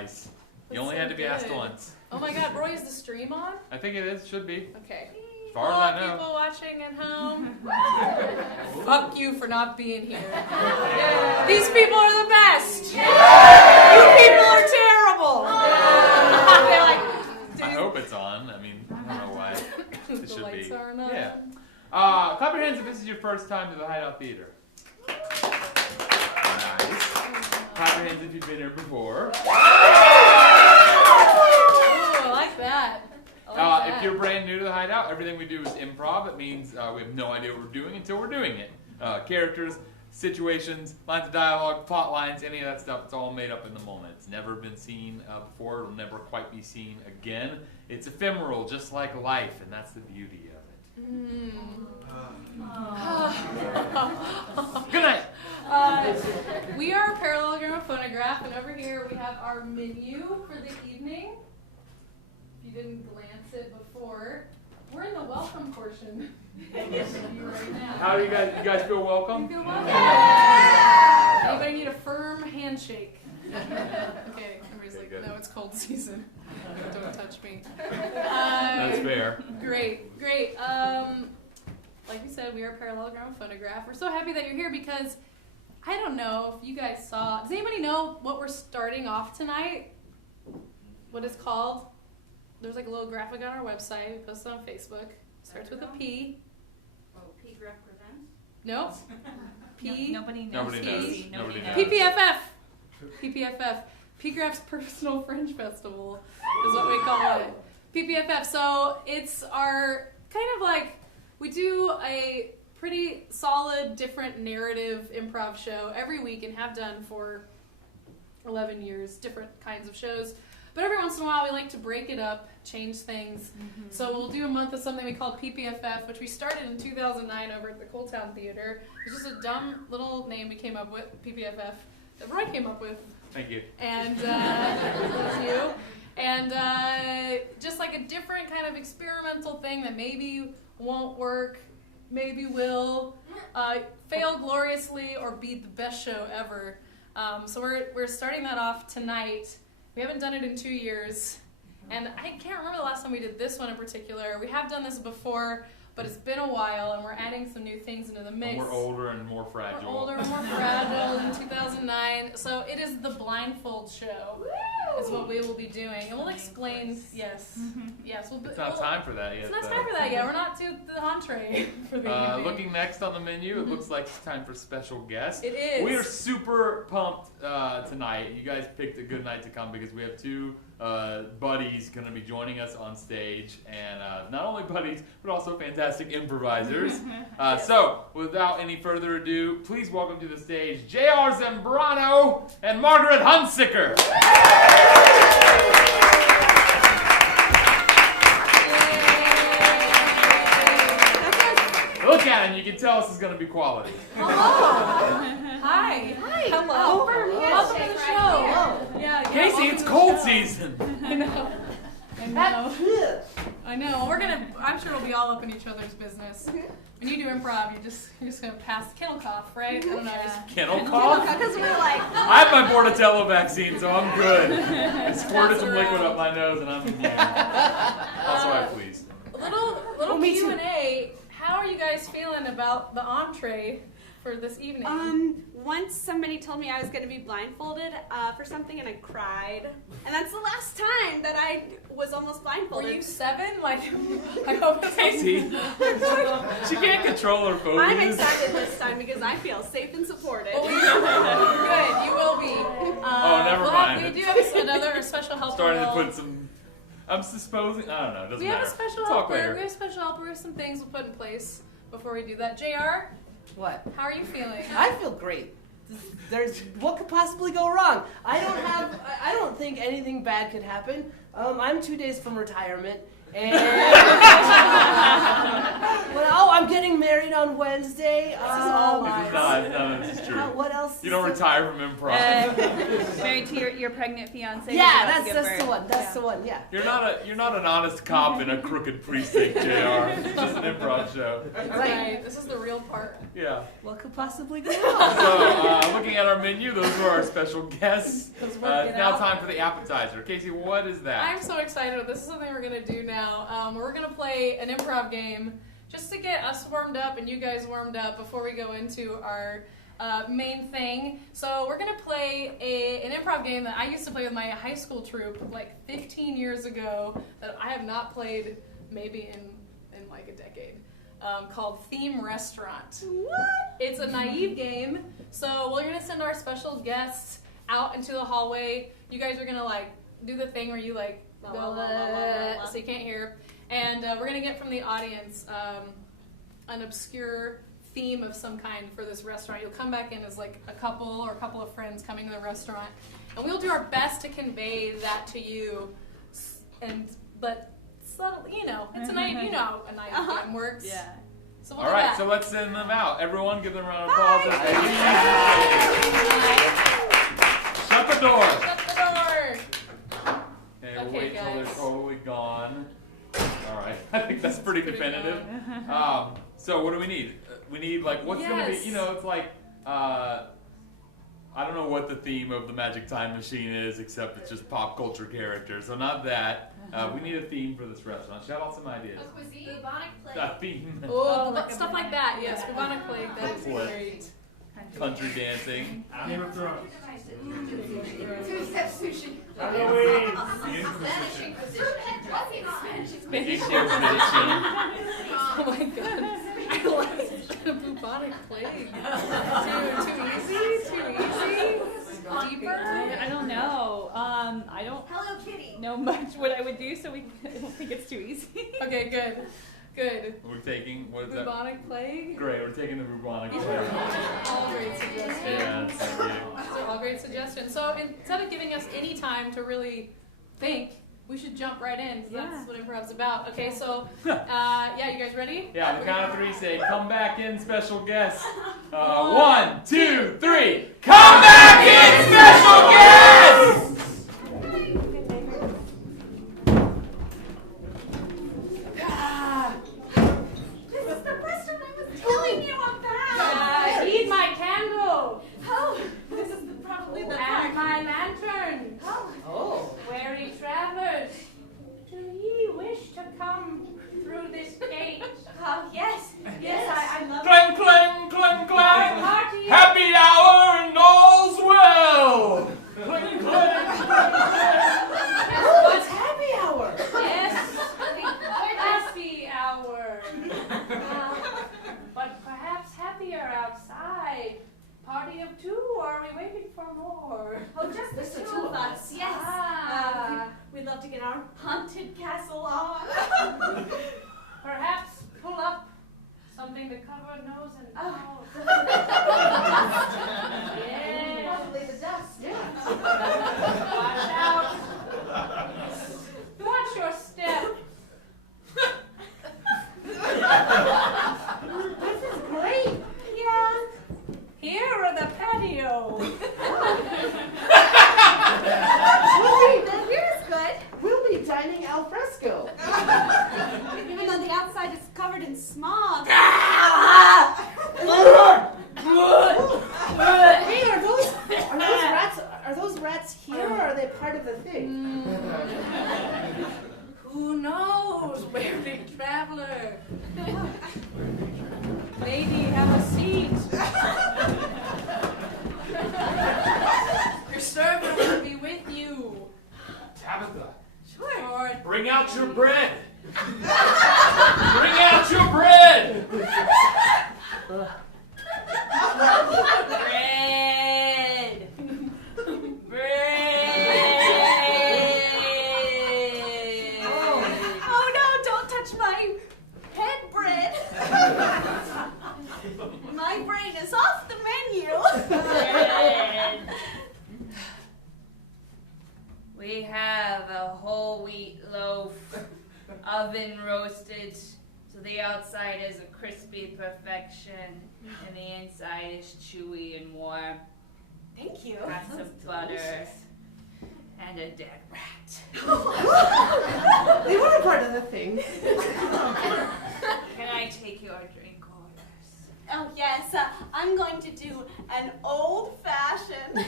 Nice. You only had to be asked once. Oh my God, Roy, is the stream on? I think it is. Should be. Okay. As far as I know. People watching at home. Fuck you for not being here. Yeah. These people are the best. Yeah. You people are terrible. They're like, dude. I hope it's on. I mean, I don't know why. It The should lights be. are on. Yeah. Clap your hands if this is your first time to the Hideout Theater. Nice. Clap your hands if you've been here before. Ooh, I like that. If you're brand new to the Hideout, everything we do is improv. It means we have no idea what we're doing until we're doing it. Characters, situations, lines of dialogue, plot lines, any of that stuff, it's all made up in the moment. It's never been seen before. It'll never quite be seen again. It's ephemeral, just like life, and that's the beauty of it. Good night. We are Parallelogramophonograph, and over here we have our menu for the evening. If you didn't glance it before, we're in the welcome portion. Right now. How do you guys feel welcome? You feel welcome? Yeah. Anybody need a firm handshake? Okay, everybody's like, no, it's cold season. Don't touch me. That's fair. Great. Like we said, we are Parallelogramophonograph. We're so happy that you're here because I don't know if you guys saw. Does anybody know what we're starting off tonight? What it's called? There's like a little graphic on our website. We posted on Facebook. Starts with a P. Oh, P represents? No. P. Nobody knows. Nobody knows. Nobody knows. PPFF. PPFF. PGraph's Personal Fringe Festival is what we call it. PPFF. So it's our kind of like, we do a pretty solid, different narrative improv show every week and have done for 11 years, different kinds of shows. But every once in a while, we like to break it up, change things. Mm-hmm. So we'll do a month of something we call PPFF, which we started in 2009 over at the Cold Town Theater. It's just a dumb little name we came up with, PPFF, that Roy came up with. Thank you. And that was you. And just like a different kind of experimental thing that maybe won't work, maybe will, fail gloriously, or be the best show ever. So we're starting that off tonight. We haven't done it in 2 years, and I can't remember the last time we did this one in particular. We have done this before, but it's been a while, and we're adding some new things into the mix. And we're older and more fragile. We're older and more fragile than 2009. So it is the Blindfold show. Woo! Is what we will be doing, and we'll explain. Yes, yes. It's not time for that yet. It's not time for that yet. We're not to the entree for the evening. Looking next on the menu, it looks like it's time for special guests. It is. We are super pumped tonight. You guys picked a good night to come because we have two buddies going to be joining us on stage, and not only buddies, but also fantastic improvisers. So, without any further ado, please welcome to the stage J.R. Zambrano and Margaret Hunsicker. Look at him, you can tell this is going to be quality. Hello. Hi. Hello. Welcome to the show. Yeah, Casey, it's cold season. I know. I'm sure we'll be all up in each other's business. When you do improv, you're just gonna pass kennel cough, right? I don't know. Kennel cough? Because we're like, I have my Bordetella vaccine, so I'm good. I squirted some liquid up my nose and I'm immune. That's why I please. Little Q&A. How are you guys feeling about the entree for this evening? Once somebody told me I was going to be blindfolded for something and I cried. And that's the last time that I was almost blindfolded. Were you 7? Like, I hope it's Casey, she can't control her phobias. I'm excited this time because I feel safe and supported. Good, you will be. Never mind. We do have another special helper. Starting to put some... I'm supposing... I don't know. It doesn't We have matter. a special Talk helper. later. We have a special helper. Some things we'll put in place before we do that. JR, What? how are you feeling? I feel great. What could possibly go wrong? I don't think anything bad could happen. I'm 2 days from retirement, and I'm getting married on Wednesday. None of this is true. What else? You don't retire from improv. married to your pregnant fiance. Yeah, who's about to give that's birth. the one. That's the one. Yeah. You're not an honest cop in a crooked precinct, JR. It's just an improv show. Right. This is the real part. Yeah. What could possibly go So, wrong? looking at our menu, those were our special guests. Let's It's work it now out. time for the appetizer. Casey, what is that? I'm so excited. This is something we're gonna do now. We're gonna play an improv game just to get us warmed up and you guys warmed up before we go into our main thing. So we're gonna play an improv game that I used to play with my high school troupe like 15 years ago that I have not played maybe in like a decade. Called Theme Restaurant. What? It's a naive game. So we're gonna send our special guests out into the hallway. You guys are gonna like do the thing where you like go so you can't hear. And we're gonna get from the audience an obscure theme of some kind for this restaurant. You'll come back in as like a couple or a couple of friends coming to the restaurant, and we'll do our best to convey that to you. But subtle, it's a naive, how a naive game works. Yeah. So we'll All do right, that. so let's send them out. Everyone, give them a round of applause. Shut the door. Shut the door. Okay, we'll Okay, wait till they're guys. totally gone. All right, I think that's pretty Pretty definitive. So what do we need? We need like what's gonna be? Yes. It's like I don't know what the theme of the Magic Time Machine is, except it's just pop culture characters. So not that. We need a theme for this restaurant. Shout out some ideas. Cuisine. Bubonic plague. A theme. Oh, like a stuff like that. Yes, bubonic plague. That is What? great. Country dancing. Game of Thrones. Two-step sushi. Halloween. Spanish Inquisition. Spanish Inquisition. Oh my god. I like the bubonic plague. Too easy? Too easy? Deeper? I don't know. I don't Hello Kitty. know much what I would do, so I don't think it's too easy. Okay, good. Good. We're taking what is that? Bubonic plague? Great. We're taking the bubonic These plague. are all great suggestions. Yeah, thank you. These are all great suggestions. So instead of giving us any time to really think, we should jump right in because Yeah. that's what improv's about. Okay, so you guys ready? Yeah, on the count of three, say, come back in, special guest. 1, 2, 3. Come back in, special guest! This is the restaurant I was telling you about. Heed my candle Oh, this is probably the part. and my lantern. Oh. Weary travelers, do ye wish to come through this gate? Oh, yes. Yes, I love it. Clang, clang, clang, clang. Party. Happy hour and all's well. Clang, clang. Oh, it's happy hour. Yes, happy hour. But perhaps happier outside. Party of two, or are we waiting for more? Oh, just the two of us. Yes. We'd love to get our haunted castle on. Perhaps pull up something to cover nose and mouth. Yeah. Probably the dust. Watch out. Watch your step. This is great. Yeah. Here or the patio? Here's good. We'll be dining al fresco. Even though the outside is covered in smog. Hey, are those rats here or are they part of the thing? Who knows, weary traveler? Lady, have a seat. Your servant will be with you. Tabitha, Sure. bring out your bread. Bring out your bread. Bread. Bread. Oh no, don't touch my head bread. My brain is off the menu. Bread. We have a whole wheat loaf, oven roasted, so the outside is a crispy perfection, and the inside is chewy and warm. Thank you. Got some butter, and a dead rat. They weren't part of the thing. Can I take your drink orders? Oh yes, I'm going to do an old-fashioned.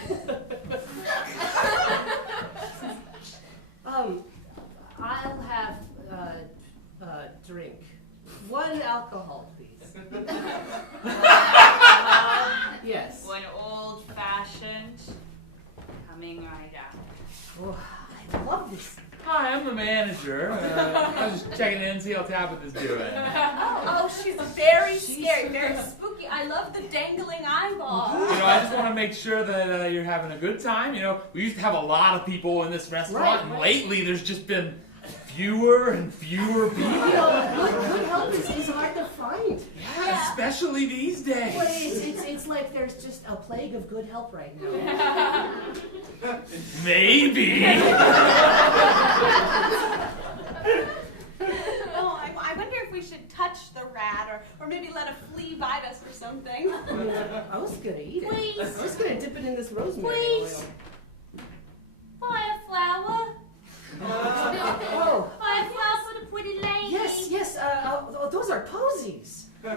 I'll have drink. 1 alcohol, please. Yes. One old-fashioned. Coming right out. Oh, I love this. Hi, I'm the manager. I was just checking in, see how Tabitha's doing. Oh, she's very scary, very spooky. I love the dangling eyeball. You know, I just want to make sure that you're having a good time. You know, we used to have a lot of people in this restaurant, and lately there's just been fewer and fewer people. You know, good help is hard to find. Yeah, especially these days. But it's like there's just a plague of good help right now. Maybe. Oh, I wonder if we should touch the rat or maybe let a flea bite us or something. I was gonna eat it. Please. I was gonna dip it in this rosemary Please. oil. Buy a flower. Oh, Buy a flower for the pretty lady. yes, those are posies. Oh,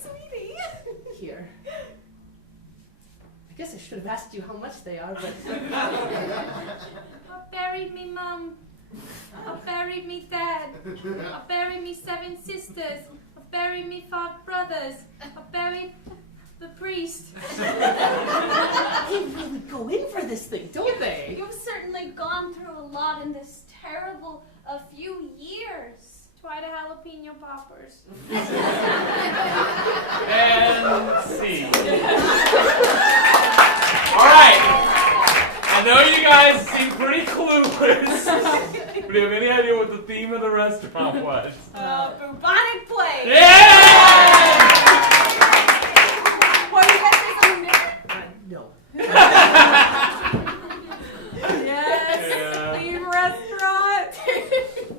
sweetie. Here. I guess I should have asked you how much they are, but... I buried me mum. I buried me dad. I buried me 7 sisters. I buried me 5 brothers. I buried the priest. They really go in for this thing, don't they? You've certainly gone through a lot in this terrible few years. Try the jalapeno poppers. And see. All right. I know you guys seem pretty clueless. But do you have any idea what the theme of the restaurant was? Bubonic plague. Yeah! What, you guys say something different? No. Yes. Yeah. Theme restaurant.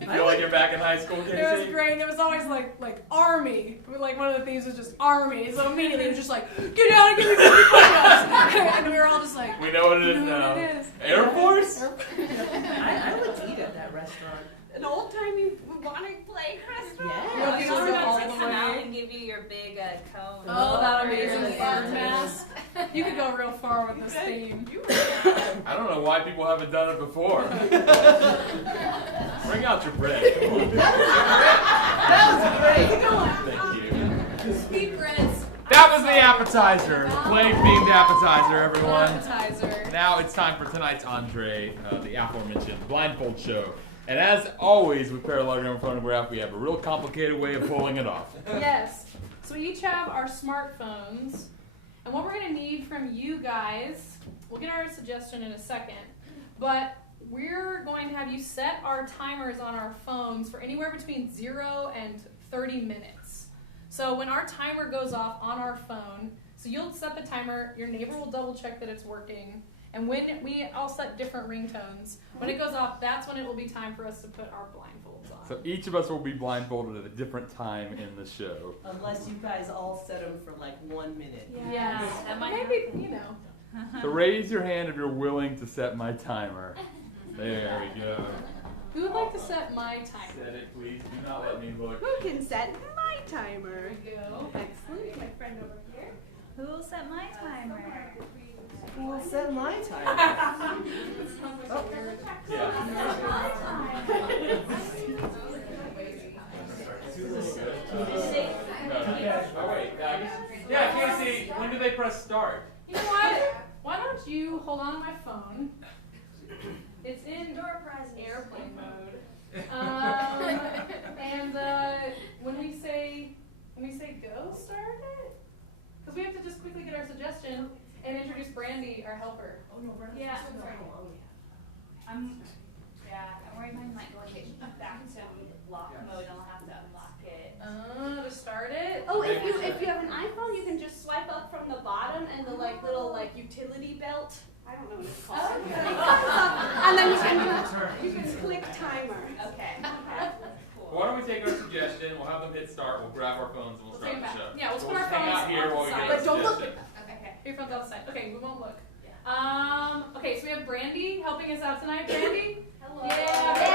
You feel like you're back in high school, Casey? It was great. It was always like army. Like one of the themes was just army. So immediately it was just like, get down and give me 50 push-ups. And we were all just like, We know what it is know now. what it is. Air Force? I would eat at that restaurant. An old-timey bubonic plague restaurant? Yeah. Looking You'll over all take the them out way. and give you your big cone. Oh, that For your amazing dinner. bird mask. You could go real far with this theme. I don't know why people haven't done it before. Bring out your bread. That was great. Thank you. Sweet breads. That was the appetizer. Plague-themed appetizer, everyone. Appetizer. Now it's time for tonight's entree, the aforementioned Blindfold show. And as always with Parallelogramophonograph, we have a real complicated way of pulling it off. Yes. So we each have our smartphones. And what we're going to need from you guys, we'll get our suggestion in a second, but we're going to have you set our timers on our phones for anywhere between 0 and 30 minutes. So when our timer goes off on our phone, so you'll set the timer, your neighbor will double check that it's working, and when we all set different ringtones, when it goes off, that's when it will be time for us to put our blindfolds on. So each of us will be blindfolded at a different time in the show. Unless you guys all set them for like 1 minute. Yeah. That might Maybe, you know. So raise your hand if you're willing to set my timer. There we go. Who would like to set my timer? Set it, please. Do not let me look. Who can set my timer? There we go. Excellent. My friend over here. Who will set my timer? Who will set my timer? Oh wait, yeah, Casey, when do they press start? You know what? Why don't you hold on to my phone? It's in airplane mode. And when we say go, start it. Because we have to just quickly get our suggestion and introduce Brandy, our helper. Oh no, Brenda. Yeah. I'm I'm worried mine might go back to lock mode and I'll have to unlock it. To start it. Oh, if you have an iPhone, you can just swipe up from the bottom and the little utility belt. I don't know what it's called. It comes up, and then you can click timer. Okay. Well, why don't we take our suggestion, we'll have them hit start, we'll grab our phones and we'll start the show. Yeah, we'll So put our hang out phones here on while we the get side. our But don't look suggestion. Okay. If microphones outside. Okay, we won't look. Okay, so we have Brandy helping us out tonight. Brandy? Hello. Yeah.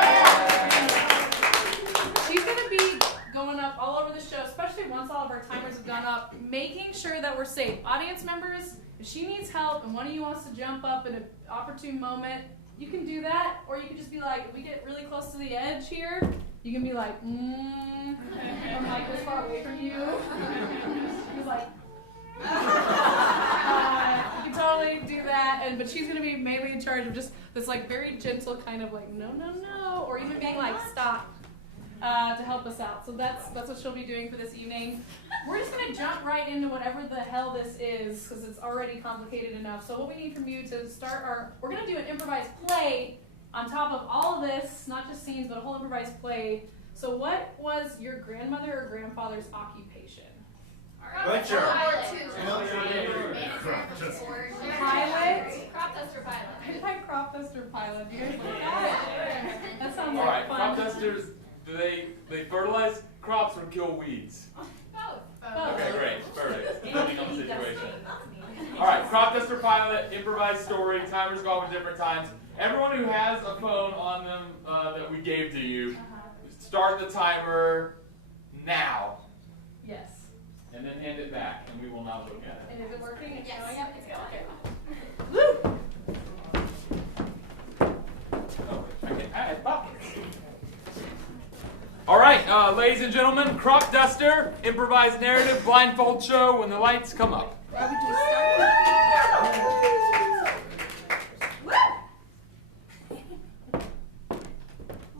She's going to be going up all over the show, especially once all of our timers have gone up, making sure that we're safe. Audience members, if she needs help and one of you wants to jump up in an opportune moment, you can do that, or you can just be like, if we get really close to the edge here, you can be like, I'm like this far away from you. He's like, you can totally do that, but she's gonna be mainly in charge of just this like very gentle kind of like no, or even being like stop to help us out. So that's what she'll be doing for this evening. We're just gonna jump right into whatever the hell this is because it's already complicated enough. So what we need from you to start we're gonna do an improvised play on top of all of this, not just scenes, but a whole improvised play. So what was your grandmother or grandfather's occupation? Butcher. Pilot? Crop duster pilot. I like crop duster pilot. You guys like that? That sounds All right, like fun. crop dusters. Do they fertilize crops or kill weeds? Both. Okay, great, perfect. Depending on the situation. All right, crop duster pilot, improvised story. Timers go off at different times. Everyone who has a phone on them that we gave to you, start the timer now, Yes. and then hand it back, and we will not look at it. And is it working? It's Yes. showing up? It's okay. All right, ladies and gentlemen, crop duster, improvised narrative, blindfold show when the lights come up. Where would you start?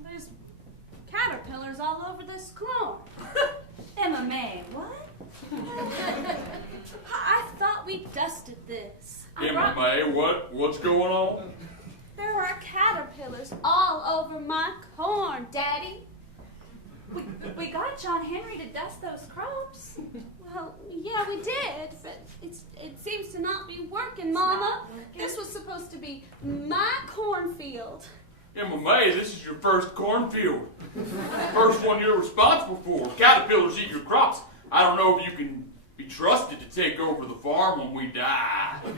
There's caterpillars all over this corn. MMA, what? I thought we dusted this. MMA, what's going on? There are caterpillars all over my corn, Daddy. We got John Henry to dust those crops. Well, yeah, we did, but it seems to not be working, Mama. This was supposed to be my cornfield. MMA, this is your first cornfield. First one you're responsible for. Caterpillars eat your crops. I don't know if you can be trusted to take over the farm when we die. All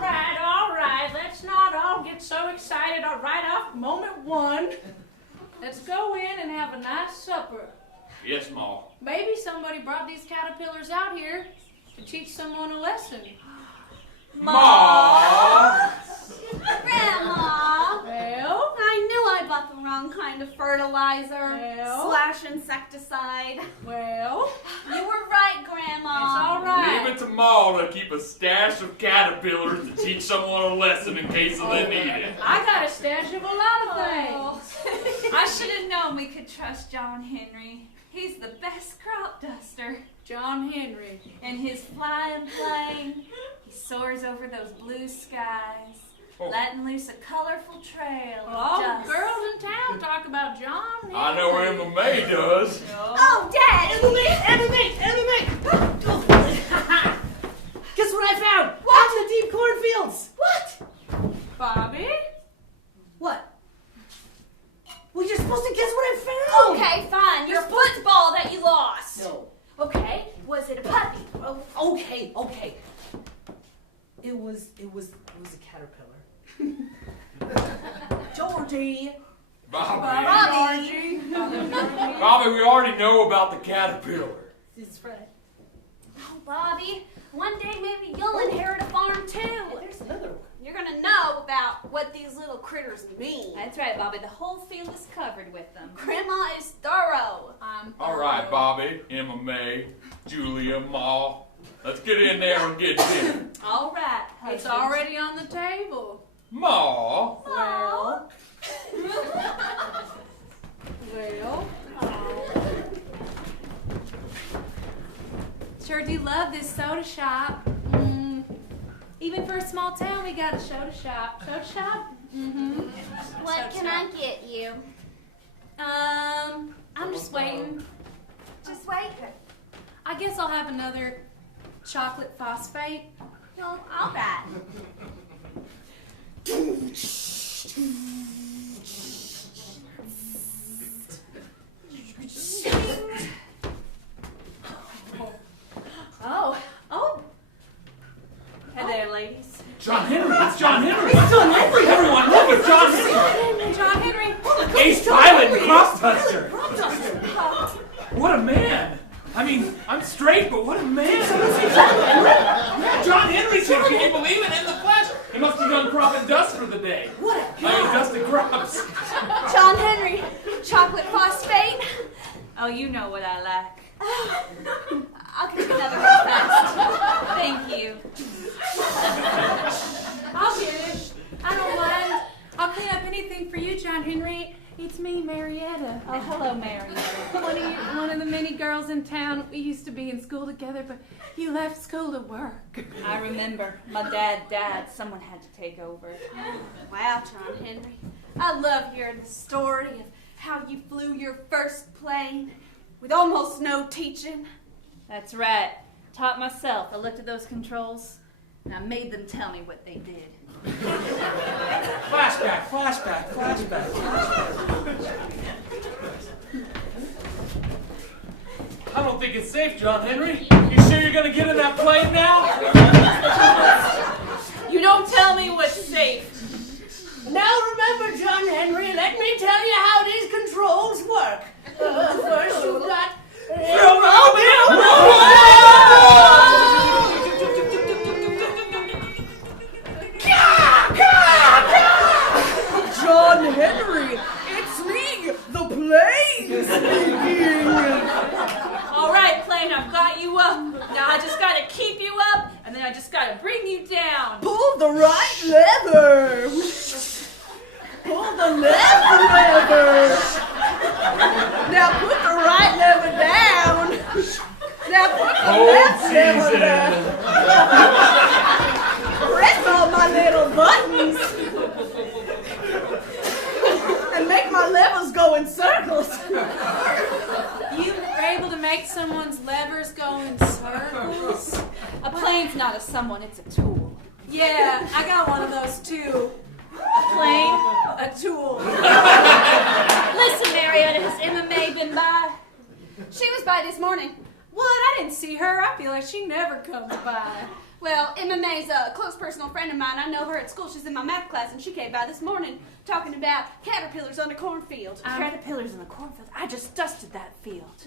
right. Let's not all get so excited right off moment one. Let's go in and have a nice supper. Yes, Ma. Maybe somebody brought these caterpillars out here to teach someone a lesson. Ma! Grandma! Well, I knew I bought the wrong kind of fertilizer Well? / insecticide. well, You were right, Grandma. it's all right. Leave it to Ma to keep a stash of caterpillars to teach someone a lesson in case they need it. I got a stash of a lot of things. I should have known we could trust John Henry. He's the best crop duster. John Henry. In his flying plane, he soars over those blue skies, Oh. letting loose a colorful trail. Well, all the dust. girls in town talk about John Henry. I know MMA does. Oh, Dad! MMA! Guess what I found? Out in the deep cornfields. What? Bobby? What? Well, you're supposed to guess what I found. Okay, fine. Your football that you lost. No. Okay, was it a puppy? Oh, okay. It was a caterpillar. Georgie. Bobby, we already know about the caterpillar. This is Fred. Oh, Bobby, one day maybe you'll inherit a farm too. There's another one. You're gonna know about what these little critters mean. That's right, Bobby. The whole field is covered with them. Grandma is thorough. All right, Bobby, MMA, Julia, Ma. Let's get in there and get dinner. All right, It's already on the table. Ma. Well. Sure do love this soda shop. Even for a small town, we got a soda shop. Soda shop? What can I get you? I'm just waiting. Just wait. I guess I'll have another chocolate phosphate. Well, all right. ladies. John Henry! It's John Henry! It's John Henry! Everyone, look! It's John Henry! John Henry. Ace Pilot and Cross-Duster! What a man! I mean, I'm straight, but what a man! Yeah, John Henry, can you believe it? In the flesh! He must have done crop and dust for the day. What a I mean, dust and crops. John Henry, chocolate phosphate. Oh, you know what I like. I'll get you another one fast. Thank you. I'll get it. I don't mind. I'll clean up anything for you, John Henry. It's me, Marietta. Oh, hello, Mary. One of the many girls in town. We used to be in school together, but you left school to work. I remember. My dad died. Someone had to take over. Wow, John Henry. I love hearing the story of how you flew your first plane with almost no teaching. That's right. Taught myself. I looked at those controls, and I made them tell me what they did. Flashback, flashback, flashback, flashback. I don't think it's safe, John Henry. You sure you're gonna get in that plane now? You don't tell me what's safe. Now remember, John Henry, let me tell you how these controls work. First you've got... John Henry, it's me, the plane speaking. All right, plane, I've got you up. Now I just gotta keep you up, and then I just gotta bring you down. Pull the right lever. Pull the left lever. Now put the right lever down. Now put the left lever down. Press all my little buttons. And make my levers go in circles. You were able to make someone's levers go in circles? A plane's not a someone, it's a tool. Yeah, I got one of those too. A plane? A tool. Listen, Marietta, has Emma May been by? She was by this morning. What? I didn't see her. I feel like she never comes by. Well, Emma May's a close personal friend of mine. I know her at school. She's in my math class, and she came by this morning talking about caterpillars on a cornfield. Caterpillars in the cornfield. I just dusted that field.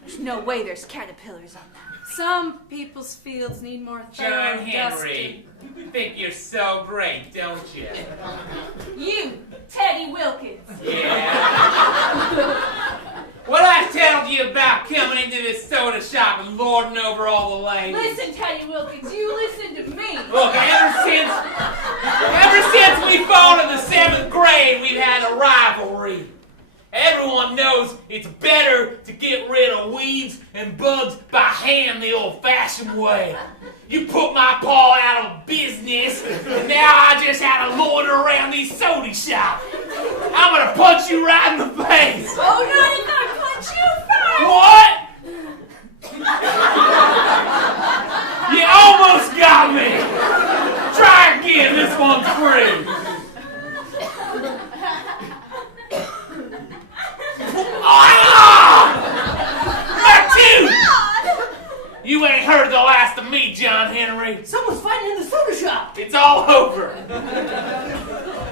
There's no way there's caterpillars on that. Some people's fields need more John thorough Henry, you think you're so great, don't you? You, Teddy Wilkins. Yeah. What I told you about coming into this soda shop and lording over all the ladies. Listen, Teddy Wilkins, you listen to me. Look, ever since we fall in the 7th grade, we've had a rivalry. Everyone knows it's better to get rid of weeds and bugs by hand the old-fashioned way. You put my paw out of business, and now I just had to loiter around these soda shops. I'm gonna punch you right in the face. Oh, no, I'm gonna punch you first. What? You almost got me. Try again. This one's free. You ain't heard the last of me, John Henry. Someone's fighting in the soda shop. It's all over.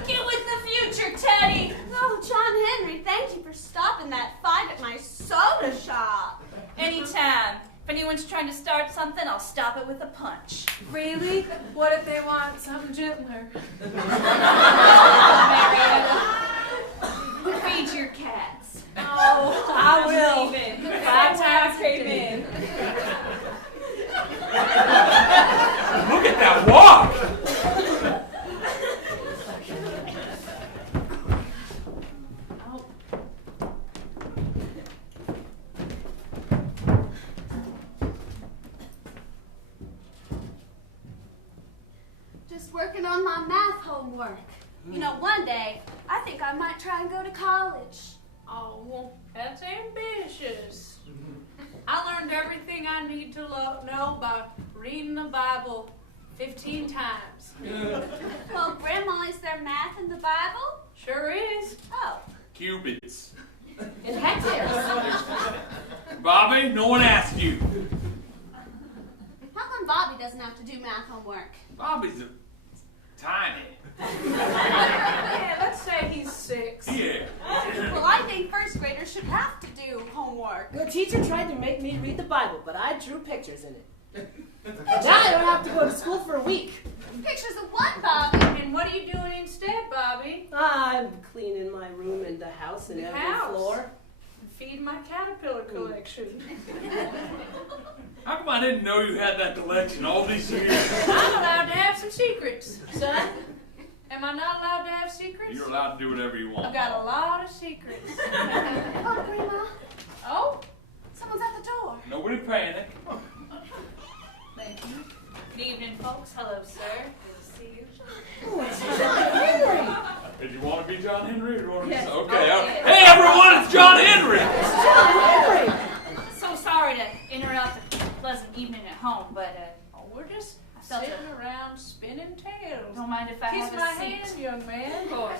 Get with the future, Teddy. Oh, John Henry, thank you for stopping that fight at my soda shop. Anytime. If anyone's trying to start something, I'll stop it with a punch. Really? What if they want something gentler? Marietta, feed your cats. Oh, I will. Leaving. 5 times came in. Look at that walk. Just working on my math homework. You know, one day, I think I might try and go to college. Oh, well, that's ambitious. I learned everything I need to know by reading the Bible 15 times. Well, Grandma, is there math in the Bible? Sure is. Oh. Cubits. In hectares. Bobby, no one asked you. How come come Bobby doesn't have to do math homework? Bobby's tiny. Yeah, let's say he's 6. Yeah. Well, I think first graders should have to do homework. The teacher tried to make me read the Bible, but I drew pictures in it. Now I don't have to go to school for a week. Pictures of what, Bobby? And what are you doing instead, Bobby? I'm cleaning my room and the house and The every house? floor. Feed my caterpillar collection. How come I didn't know you had that collection all these years? I'm allowed to have some secrets, son. Am I not allowed to have secrets? You're allowed to do whatever you want. I've got a lot of secrets. Oh, Grandma, Oh, someone's at the door. Nobody panic. thank you. Good evening, folks. Hello, sir. Good to see you. Oh, it's John Henry! Did you want to be John Henry or do you want to Yes. be... Okay. Oh, yeah. Hey, everyone, it's John Henry! John Henry! So sorry to interrupt the pleasant evening at home, but We're just I felt sitting around spinning tales. don't mind if I Kiss have my a seat. hand, young man. Of course.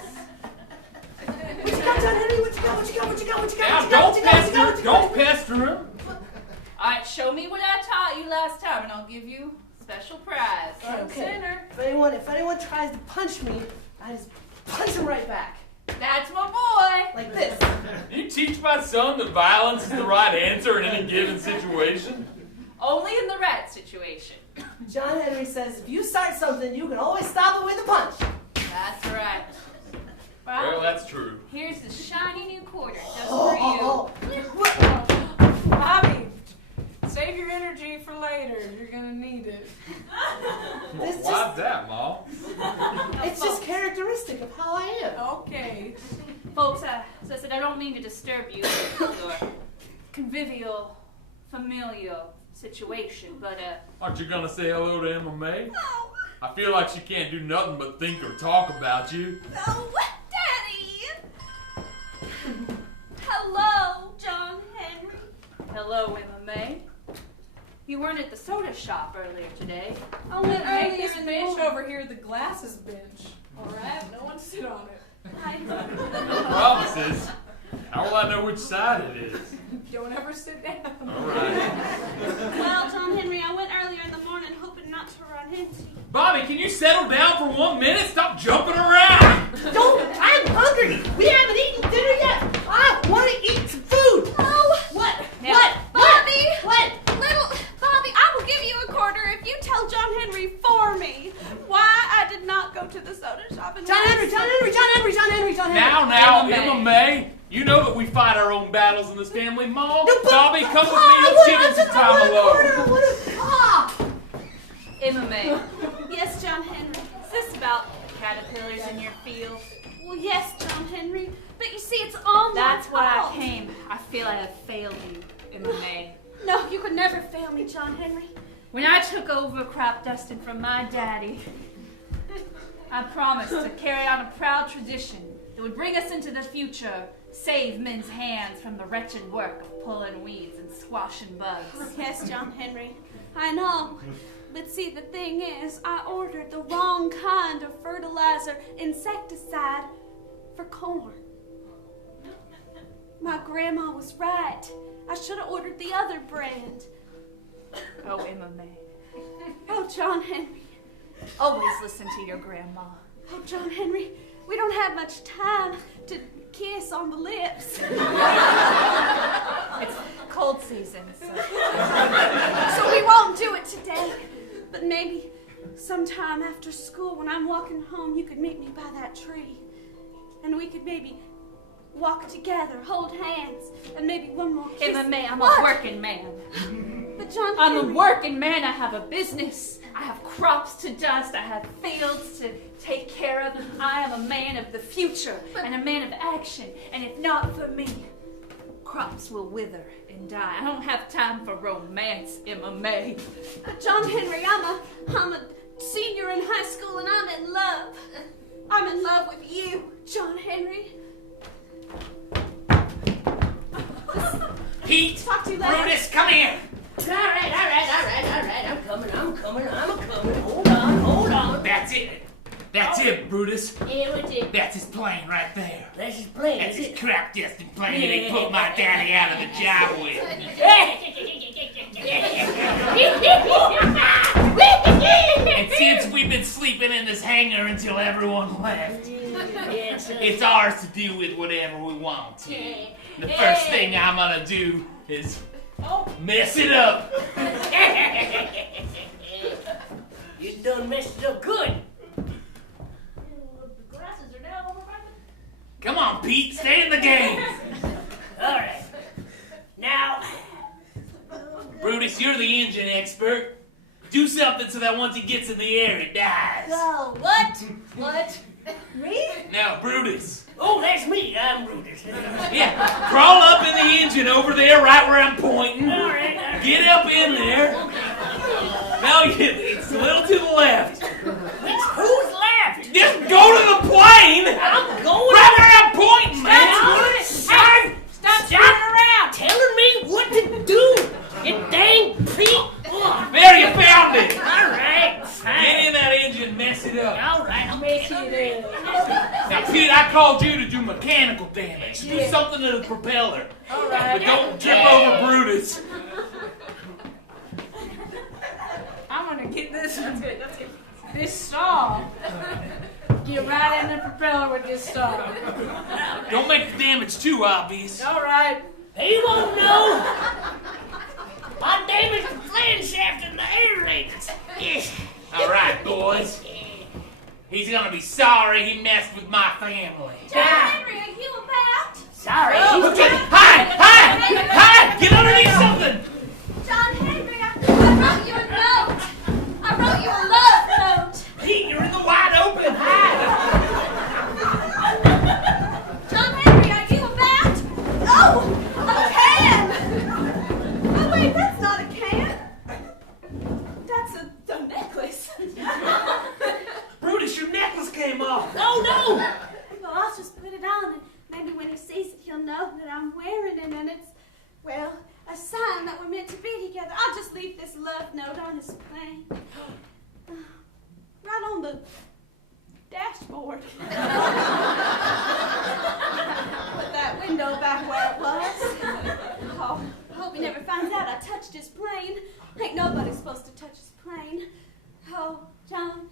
What you got, John Henry? What you got? What you got? What you got? What you got? Now, What you got? What you got? What you got? What you got? don't pester him. All right, show me what I taught you last time, and I'll give you a special prize. Okay. Center. If anyone tries to punch me, I just punch him right back. That's my boy. Like this. You teach my son that violence is the right answer in any given situation? Only in the right situation. John Henry says if you start something, you can always stop it with a punch. That's right. Well, that's true. Here's the shiny new quarter just Oh, for you. Bobby, save your energy for later. You're gonna need it. This Why's just- that, Ma? It's just characteristic of how I am. Okay. Folks, as I said, I don't mean to disturb you with your convivial, familial situation, but Aren't you gonna say hello to Emma May? No, I feel like she can't do nothing but think or talk about you. no, Daddy. Hello, John Henry. hello, Emma May. You weren't at the soda shop earlier today. I went Hey, early this this bench bench over here, the glasses bench. Alright, no one sit on it. No promises. How will I know which side it is? Don't ever sit down. All right. Well, John Henry, I went earlier in the morning hoping not to run into you. Bobby, can you settle down for 1 minute? Stop jumping around! Don't! I'm hungry! We haven't eaten dinner yet! I want to eat some food! Oh, What? Now- What? Bobby! What? Little Bobby, I will give you a quarter if you tell John Henry for me why I did not go to the soda shop. And John Henry! John Henry! John Henry! John Henry! John Henry! Now, Emma Emma May, you know that we fight our own battles in this family. Mom, No, but- Bobby, come with me. Let's give him some time alone. I want to talk! Emma May, Yes, John Henry. is this about caterpillars in your field? Well, yes, John Henry. But you see, it's all That's my why fault. I came. I feel I have failed you, Emma May. No, you could never fail me, John Henry. When I took over crop dusting from my daddy, I promised to carry on a proud tradition that would bring us into the future, save men's hands from the wretched work of pulling weeds and squashing bugs. Yes, John Henry. I know. But see, the thing is, I ordered the wrong kind of fertilizer, insecticide, for corn. My grandma was right. I should have ordered the other brand. Oh, Emma May. Oh, John Henry. Always listen to your grandma. Oh, John Henry, we don't have much time to kiss on the lips. It's cold season, so. So we won't do it today. But maybe sometime after school when I'm walking home, you could meet me by that tree. And we could maybe walk together, hold hands, and maybe one more kiss. Emma May, I'm What? a working man. But John I'm Henry, a working man. I have a business. I have crops to dust. I have fields to take care of. I am a man of the future and a man of action. And if not for me, crops will wither and die. I don't have time for romance, Emma May. But John Henry, I'm a senior in high school and I'm in love. I'm in love with you, John Henry. Pete, Talk to you later. Brutus, come here. All right. I'm coming. Hold on. That's it. That's it, Brutus. Yeah, what's it? That's his plane right there. That's his plane, That's is his it? crap-destined plane they put my daddy out of the job with. And since we've been sleeping in this hangar until everyone left, it's ours to do with whatever we want to. The first thing I'm gonna do is mess it up. You done messed it up good. The glasses are now over my... Come on, Pete, stay in the game. All right. Now... Brutus, you're the engine expert. Do something so that once he gets in the air, it dies. Oh, what? What? Me? Now, Brutus. Oh, that's me. I'm Brutus. Yeah, crawl up in the engine over there right where I'm pointing. All right. Get up in there. Now, it's a little to the left. Who's left? Just go to the plane. I'm going. Right where I'm pointing, man. Stop running around telling me what to do. You dang Pete. There, you found it. All right. Get in that engine, mess it up. All right, I'll make it. Now, Pete, I called you to do mechanical damage. Do something to the propeller. All right. But don't trip over Brutus. I'm gonna get this this saw. Get right in the propeller with this saw. Don't make the damage too obvious. All right. He won't know. I damaged the fan shaft and the aerators. All right, boys. He's gonna be sorry he messed with my family. John Henry, are you about? Sorry. Okay, hi! Get underneath something! John Henry, I wrote you a note. I wrote you a love note. Pete, you're in the wide open. Hi! John Henry, are you about? Oh, a can. Oh wait, that's not a can. That's a necklace. Brutus, your necklace came off. Oh no! Well, I'll just put it on, and maybe when he sees it, he'll know that I'm wearing it, and it's, well, a sign that we're meant to be together. I'll just leave this love note on his plane. Right on the dashboard. Put that window back where it was. Oh, I hope he never finds out I touched his plane. Ain't nobody supposed to touch his plane. Oh, John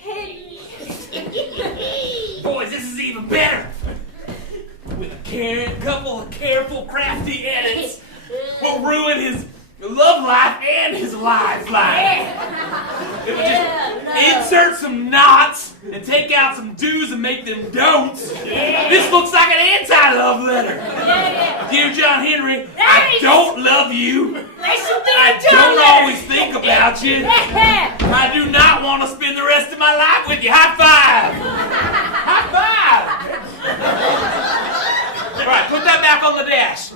Henry. Boys, this is even better. With a couple of careful, crafty edits, we'll ruin his love life and his life life. It would just insert some knots and take out some do's and make them don'ts. This looks like an anti-love letter. Dear John Henry, I don't love you. I don't always think about you. I do not want to spend the rest of my life with you. High five! High five! All right, put that back on the dash.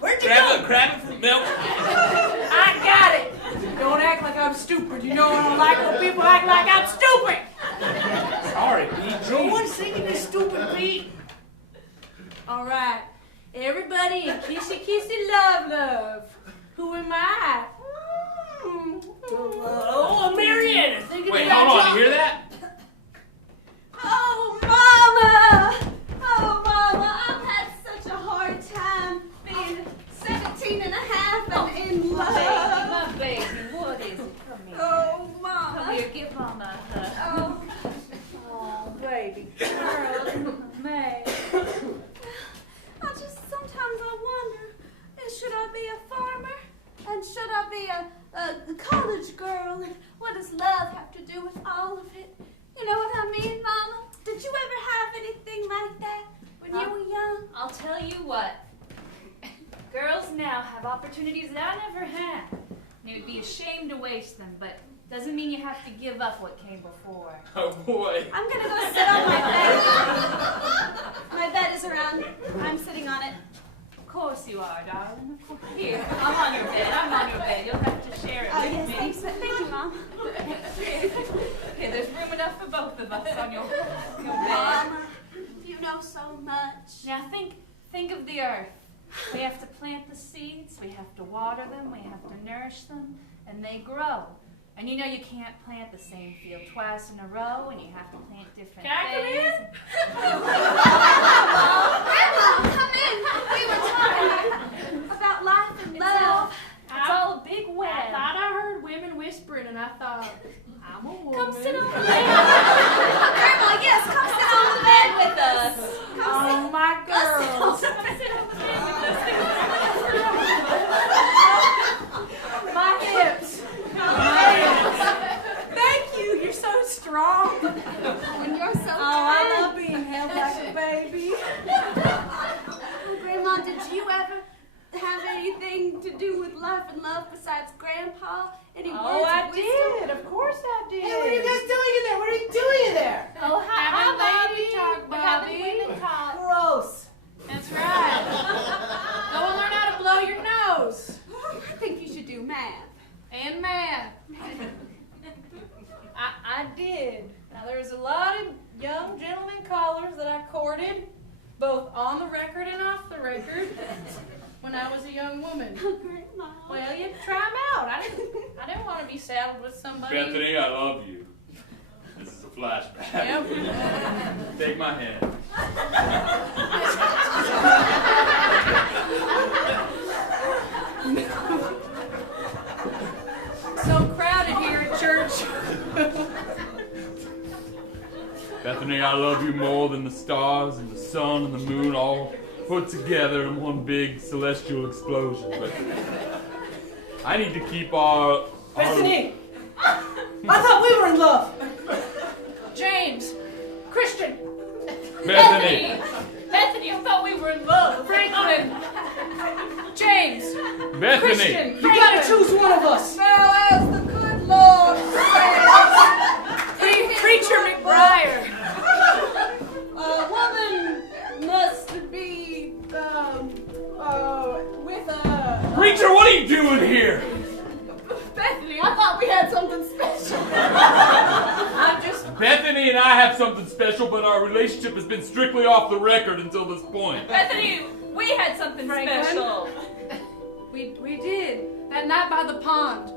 Where'd you go? Grab it from milk. I got it. Don't act like I'm stupid. You know I don't like when people act like I'm stupid. Sorry, Pete. No one's singing this stupid Pete. All right, everybody, kissy kissy love love. Who am I? Oh, Marianne. Wait, hold on. You hear that? Oh, Mama! Oh, Mama, I've had such a hard time being 17 and a half and in love. My baby, what is it? Come here. Oh, Come Mama. here, give Mama a hug. Oh, Oh, baby. Girl, man. sometimes I wonder, should I be a farmer? And should I be a college girl? And what does love have to do with all of it? You know what I mean, Mama? Did you ever have anything like that when you were young? I'll tell you what. Girls now have opportunities that I never had. And it would be a shame to waste them, but doesn't mean you have to give up what came before. Oh boy. I'm gonna go sit on my bed. My bed is around. I'm sitting on it. Of course you are, darling. Of course. Here, I'm on your bed. I'm on your bed. You'll have to share it Oh, with yes, me. thank you, Mom. Here, there's room enough for both of us on your bed. Mama, you know so much. Now think of the earth. We have to plant the seeds, we have to water them, we have to nourish them, and they grow. And you know you can't plant the same field twice in a row, and you have to plant different Can I come things. Grandma, come in. We were talking about life and love. It's all a big I web. thought I heard women whispering, and I thought, I'm a woman. Come sit on the bed. Grandma, yes, come sit on the bed with us. Oh, my girls. Come sit on the bed with us. My hips. Thank you. You're so strong. And you're so Oh, I kind. love being held like a baby. Grandma, did you ever have anything to do with life and love besides Grandpa? Any Oh, words I of wisdom? did. Of course I did. Hey, what are you guys doing in there? What are you doing in there? Oh, Having hi, baby talk, We're having Bobby. women talk. Gross. That's right. Go and learn how to blow your nose. I think you should do math. And math. I did. Now, there's a lot of young gentlemen callers that I courted, both on the record and off the record, when I was a young woman. Grandma. Well, you try them out. I didn't want to be saddled with somebody. Bethany, I love you. This is a flashback. Yep. Take my hand. So crowded here at church. Bethany, I love you more than the stars and the sun and the moon all put together in one big celestial explosion. But I need to keep our Bethany! I thought we were in love. James. Christian. Bethany! Bethany, I thought we were in love. Franklin. James. Bethany! Christian. You gotta choose one of us. Well, as the good Lord says, Preacher McBriar. A woman must be, with a... Preacher, what are you doing here? Bethany, I thought we had something special. I'm just. Bethany and I have something special, but our relationship has been strictly off the record until this point. Bethany, we had something Franklin? special. We did that night by the pond.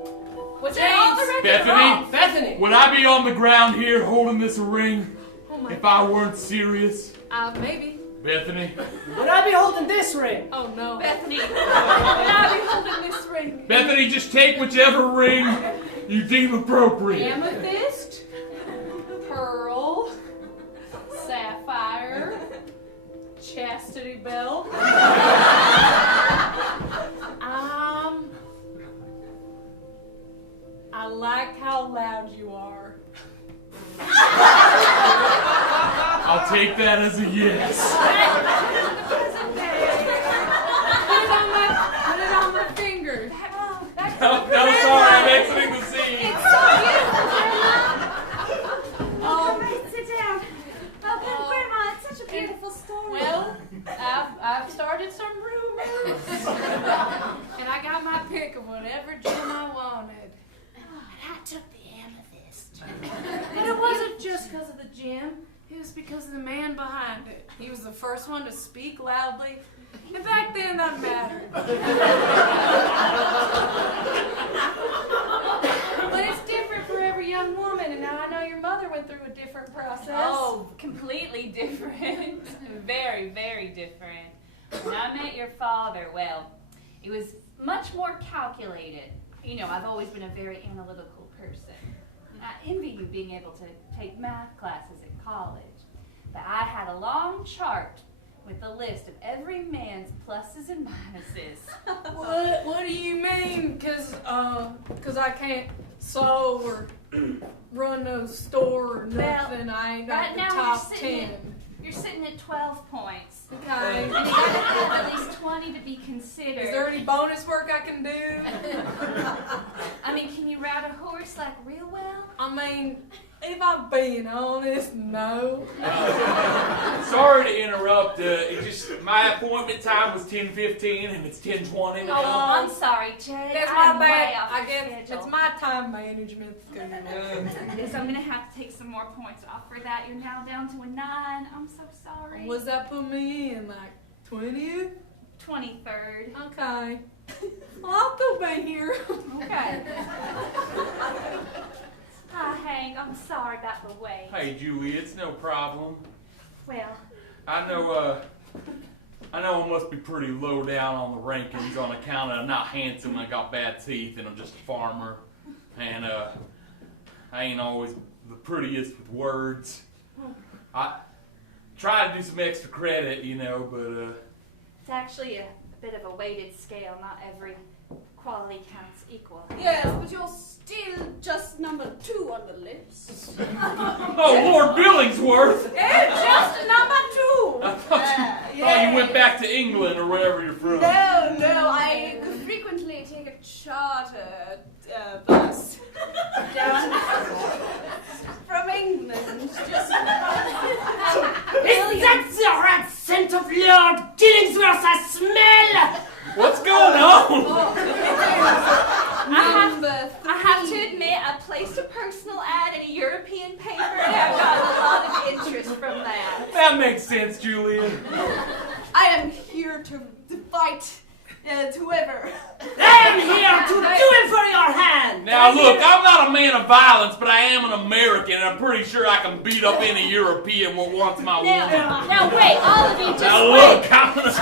Was James. it on the record? Bethany, Bethany! would I be on the ground here holding this ring Oh my. if I weren't serious? Maybe. Bethany? Would I be holding this ring? Oh no. Bethany, would I be holding this ring? Bethany, just take whichever ring you deem appropriate. Amethyst. Pearl. Sapphire. Chastity belt. I like how loud you are. I'll take that as a yes. Put it on my finger. No, sorry, I'm exiting the scene. All right, sit down. Oh, Grandma, it's such a beautiful story. Well, I've started some rumors. And I got my pick of whatever gem I wanted. I took the amethyst. And it wasn't just because of the gem. It was because of the man behind it. He was the first one to speak loudly. And back then, that mattered. But it's different for every young woman. And now I know your mother went through a different process. Oh, completely different. Very, very different. When I met your father, well, it was much more calculated. You know, I've always been a very analytical person. And I envy you being able to take math classes at college. But I had a long chart with a list of every man's pluses and minuses. What do you mean? Cause I can't sew or run no store or nothing. I ain't right got the now top you're sitting 10. You're sitting at 12 points. Okay. And you gotta have at least 20 to be considered. Is there any bonus work I can do? I mean, can you ride a horse like real well? I mean, if I'm being honest, no. Sorry to interrupt. My appointment time was 10:15 and it's 10:20 now. Oh, I'm sorry, Jed. That's I my am way bad. off I the guess schedule. it's my time management skill. Yes, I'm gonna have to take some more points off for that. You're now down to a 9. I'm so sorry. What's that put me in? Like 20th? 23rd. Okay. I'll go by here. Okay. Ah, Hank, I'm sorry about the wait. Hey, Julie, it's no problem. Well, I know I must be pretty low down on the rankings on account of I'm not handsome and I got bad teeth and I'm just a farmer. And I ain't always the prettiest with words. I try to do some extra credit, you know, but it's actually a bit of a weighted scale. Not every quality counts equal. Yes, but you're still just number 2 on the list. oh, Lord Billingsworth! Just number 2. I thought you went back to England or wherever you're from. No, I frequently take a charter bus down from England. Is that the rat scent of Lord Billingsworth I smell? What's going on? I have to admit, I placed a personal ad in a European paper and I've gotten a lot of interest from that. That makes sense, Julia. I am here to fight whoever. I am here to do it for your hand. Now look, I'm not a man of violence, but I am an American, and I'm pretty sure I can beat up any European what wants my woman. Now wait, all of you just Now wait. look, I'm gonna...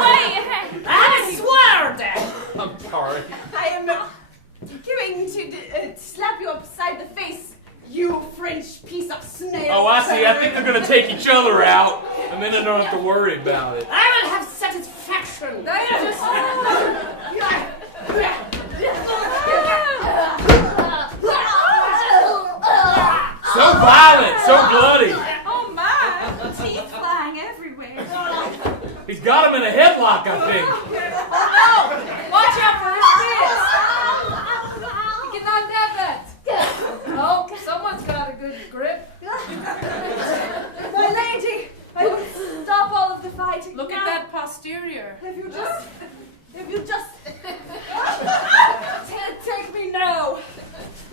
Wait, I swear that. I'm sorry. I am going to slap you upside the face, you French piece of snail. Oh, I see. I think they're gonna take each other out, and then I don't have to worry about it. I will have satisfaction. So violent, so bloody. oh my, teeth flying everywhere. He's got him in a headlock, I think. Watch out for his fist. You cannot have that. Oh, someone's got a good grip. My lady, I will stop all of the fighting. Look now. at that posterior. If you just take me now.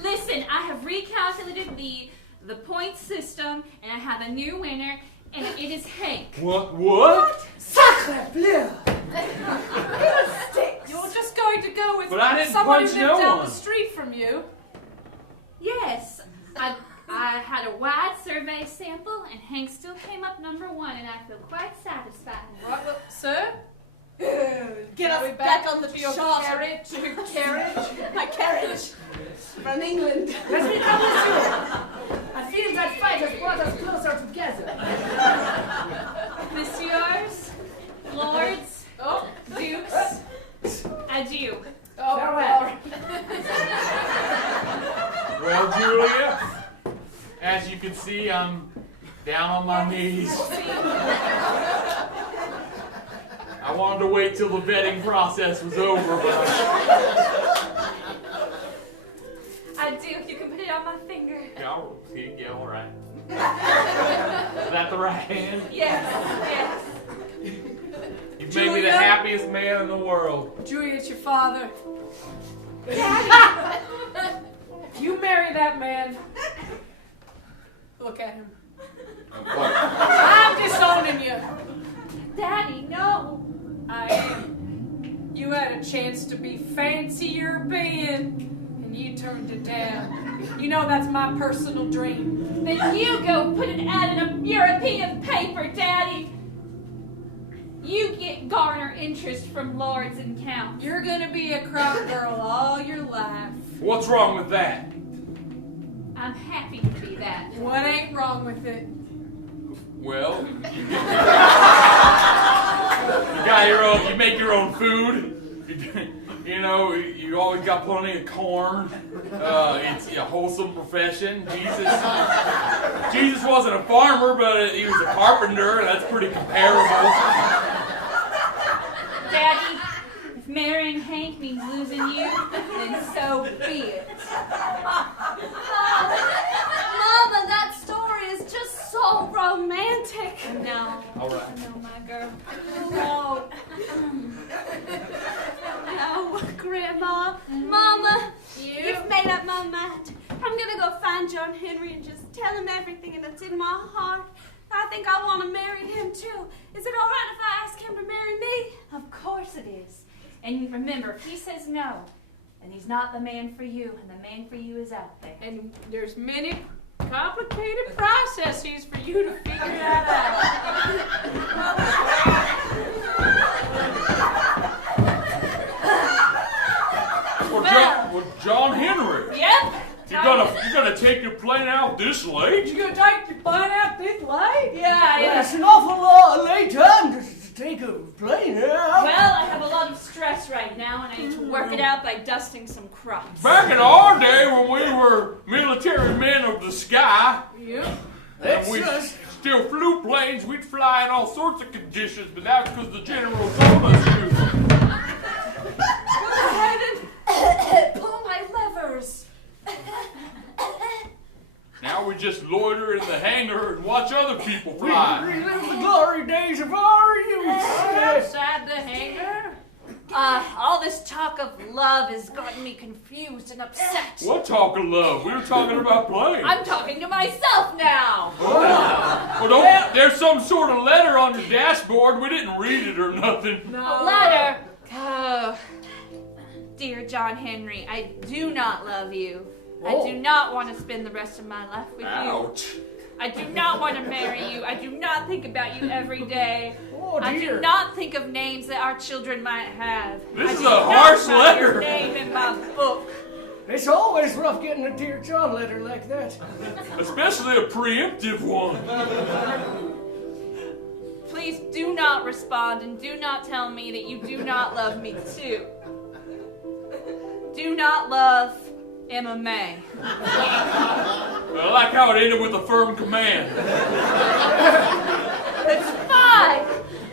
Listen, I have recalculated the point system and I have a new winner and it is Hank. What? Sacre bleu. You're just going to go with But I didn't someone who punch lived no down one. the street from you. Yes, I had a wide survey sample and Hank still came up number 1 and I feel quite satisfied. Right, well, sir? Get Are we us back on the to your charter. carriage? My carriage from England. Let me come with you. I feel that fight has brought us closer together. Messieurs, lords, Oh, dukes, adieu. oh, Farewell. Well, Julia, as you can see, I'm down on my knees. I wanted to wait till the vetting process was over, but Adieu, you can put it on my finger. yeah, all right. Is that the right hand? Yes. You've made me the happiest man in the world. Julia, it's your father. You marry that man. Look at him. I'm disowning you. Daddy, no. I am. You had a chance to be fancy European, and you turned it down. You know that's my personal dream. Then you go put an ad in a European paper, Daddy. You get garner interest from lords and counts. You're gonna be a crop girl all your life. What's wrong with that? I'm happy to be that. What ain't wrong with it? Well, you got your own. You make your own food. You know, you always got plenty of corn. It's a wholesome profession. Jesus wasn't a farmer, but he was a carpenter. That's pretty comparable. Daddy, if marrying Hank means losing you, then so be it. Mama, that story is just so romantic. No. All right. No, my girl. No. No, Grandma. Mama, you've made up my mind. I'm gonna go find John Henry and just tell him everything that's in my heart. I think I want to marry him too. Is it all right if I ask him to marry me? Of course it is. And remember, if he says no, then he's not the man for you, and the man for you is out there. And there's many complicated processes for you to figure that Well, John Henry, Yep. you're gonna take your plane out this late? You gonna take your plane out this late? Yeah. It's an awful lot of late time to take a plane out. Well, I have a lot of stress right now, and I need to work it out by dusting some crops. Back in our day when we were military men of the sky, and we still flew planes, we'd fly in all sorts of conditions, but that's because the general told us to. Go ahead and pull my levers. Now we just loiter in the hangar and watch other people fly. Relive the glory days of our youth. outside the hangar. All this talk of love has gotten me confused and upset. What talk of love? We were talking about planes. I'm talking to myself now. Well, there's some sort of letter on your dashboard. We didn't read it or nothing. A letter. Oh, dear John Henry, I do not love you. I do not want to spend the rest of my life with you. Ouch. I do not want to marry you. I do not think about you every day. Oh, I dear. do not think of names that our children might have. This I is do a not harsh write letter. Your name in my book. It's always rough getting a Dear John letter like that. Especially a preemptive one. Please do not respond and do not tell me that you do not love me too. Do not love Emma May. I like how it ended with a firm command. It's fine.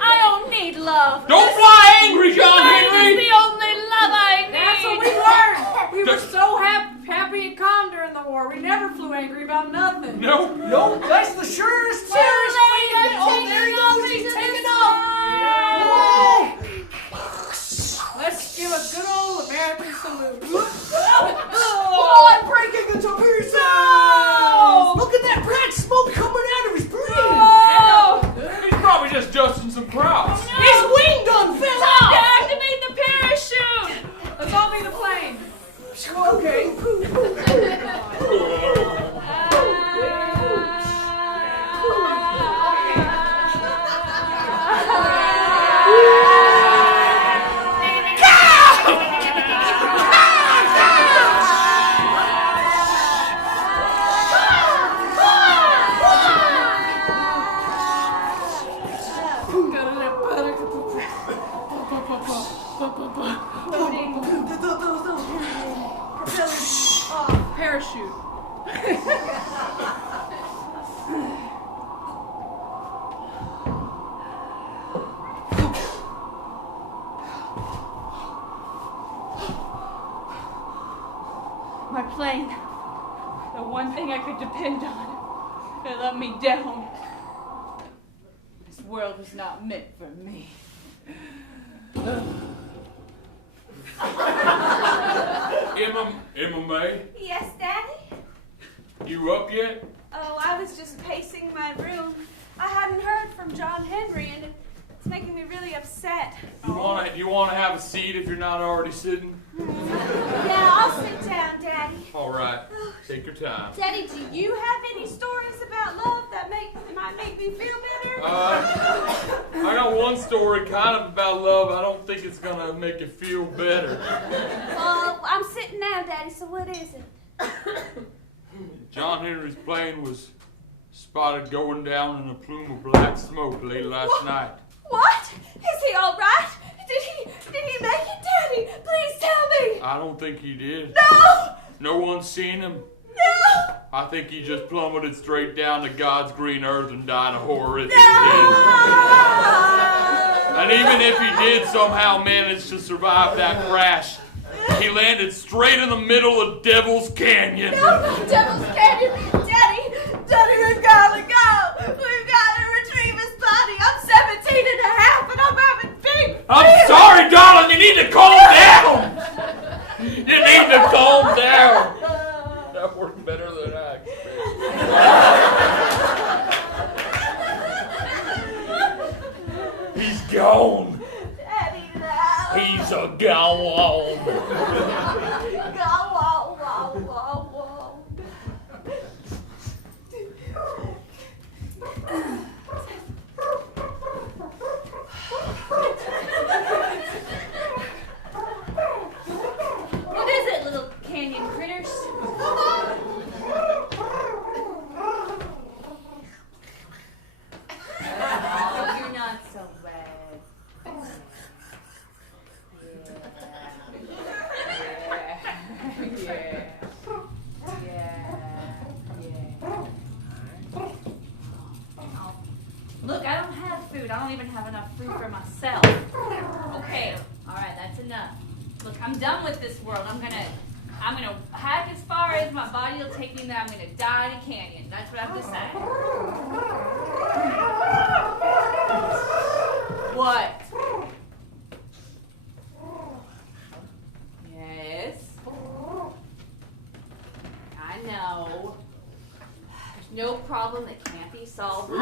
I don't need love. Don't fly angry, John Mine is Henry! the only love I need. That's what we learned. We were so happy and calm during the war. We never flew angry about nothing. No. No, that's the surest Too late, way. Oh, there he goes. He's taking off. Let's give a good old American salute. Oh, I'm breaking into pieces. Look at that black smoke coming out of his brain. He's probably just dusting some crops. His wing done fell To out. activate the parachute. Let's all be the plane. Okay. Parachute. My plane. The one thing I could depend on. They let me down. This world was not meant for me. Emma May, Yes, Daddy? you up yet? Oh, I was just pacing my room. I hadn't heard from John Henry, and it's making me really upset. You wanna have a seat if you're not already sitting? Yeah, I'll sit down, Daddy. All right, take your time. Daddy, do you have any stories about love that might make me feel better? I got one story kind of about love. I don't think it's gonna make you feel better. Well, I'm sitting down, Daddy, so what is it? John Henry's plane was spotted going down in a plume of black smoke late last night. What? Is he all right? Did he make it, Daddy? Please tell me. I don't think he did. No! No one's seen him. No! I think he just plummeted straight down to God's green earth and died a horrific No! death. And even if he did somehow manage to survive that crash, he landed straight in the middle of Devil's Canyon. No, Devil's Canyon! Daddy, we've got to go! We've got to retrieve his body! I'm 17 and a half and I'm having big... I'm sorry, darling, you need to calm down! You need to calm down! That worked better than I expected. He's gone. Daddy, no. He's a even have enough food for myself. Okay, all right, that's enough. Look, I'm done with this world. I'm gonna hike as far as my body will take me, and then I'm gonna die in a canyon. That's what I've decided. What? Yes. I know. There's no problem that can't be solved.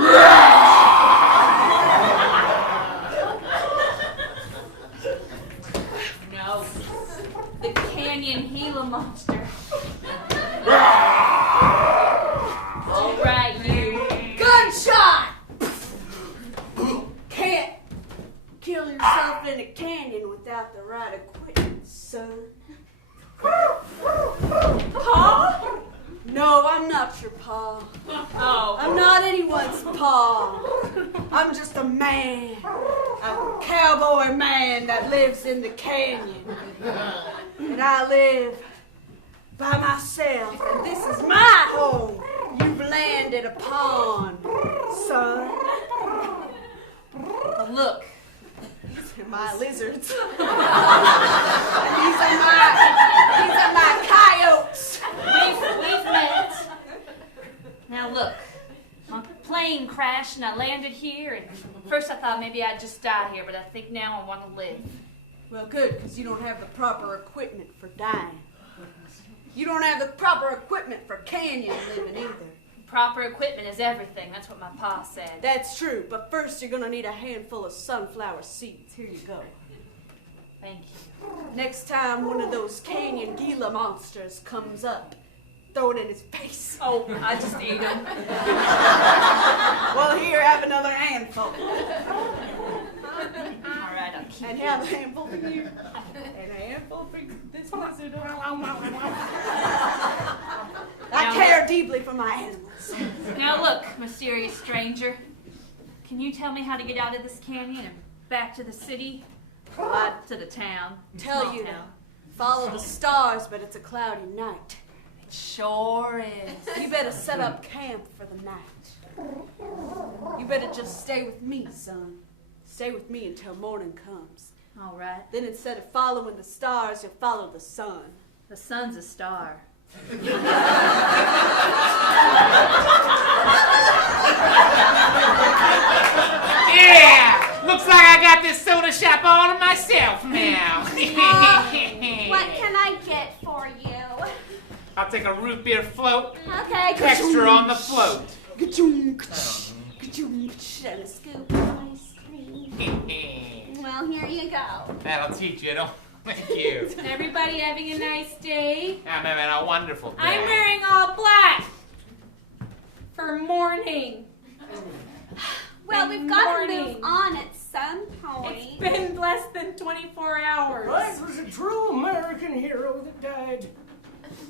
No. The canyon Gila monster. All right, you. Gunshot! Can't kill yourself in a canyon without the right equipment, son. Pa? No, I'm not your pa. Oh. I'm not anyone's pa. I'm just a man. A cowboy man that lives in the canyon. And I live by myself, and this is my home. You've landed upon, son. Look. These are my lizards. These are my coyotes. We've met. Now look, my plane crashed and I landed here, and first I thought maybe I'd just die here, but I think now I want to live. Well, good, because you don't have the proper equipment for dying. You don't have the proper equipment for canyon living either. Proper equipment is everything. That's what my pa said. That's true, but first you're going to need a handful of sunflower seeds. Here you go. Thank you. Next time one of those canyon Gila monsters comes up, throw it in his face. Oh, I just ate them. Well, here, have another handful. All right, I'll keep And it. have a handful for you. And a handful for this lizard. I care deeply for my animals. Now look, mysterious stranger. Can you tell me how to get out of this canyon and back to the city? Well, To the town. tell Small you town. follow the stars, but it's a cloudy night. It sure is. You better set up camp for the night. You better just stay with me, son. Stay with me until morning comes. All right. Then instead of following the stars, you'll follow the sun. The sun's a star. Yeah! Looks like I got this soda shop all to myself now. What can I get for you? I'll take a root beer float, Okay. extra on the float. Ka-choom, And a scoop of ice cream. Well, here you go. That'll teach you, don't thank you. Everybody having a nice day? I'm having a wonderful day. I'm wearing all black for morning. Well, we've got to Morning. move on at some point. It's been less than 24 hours. I was a true American hero that died.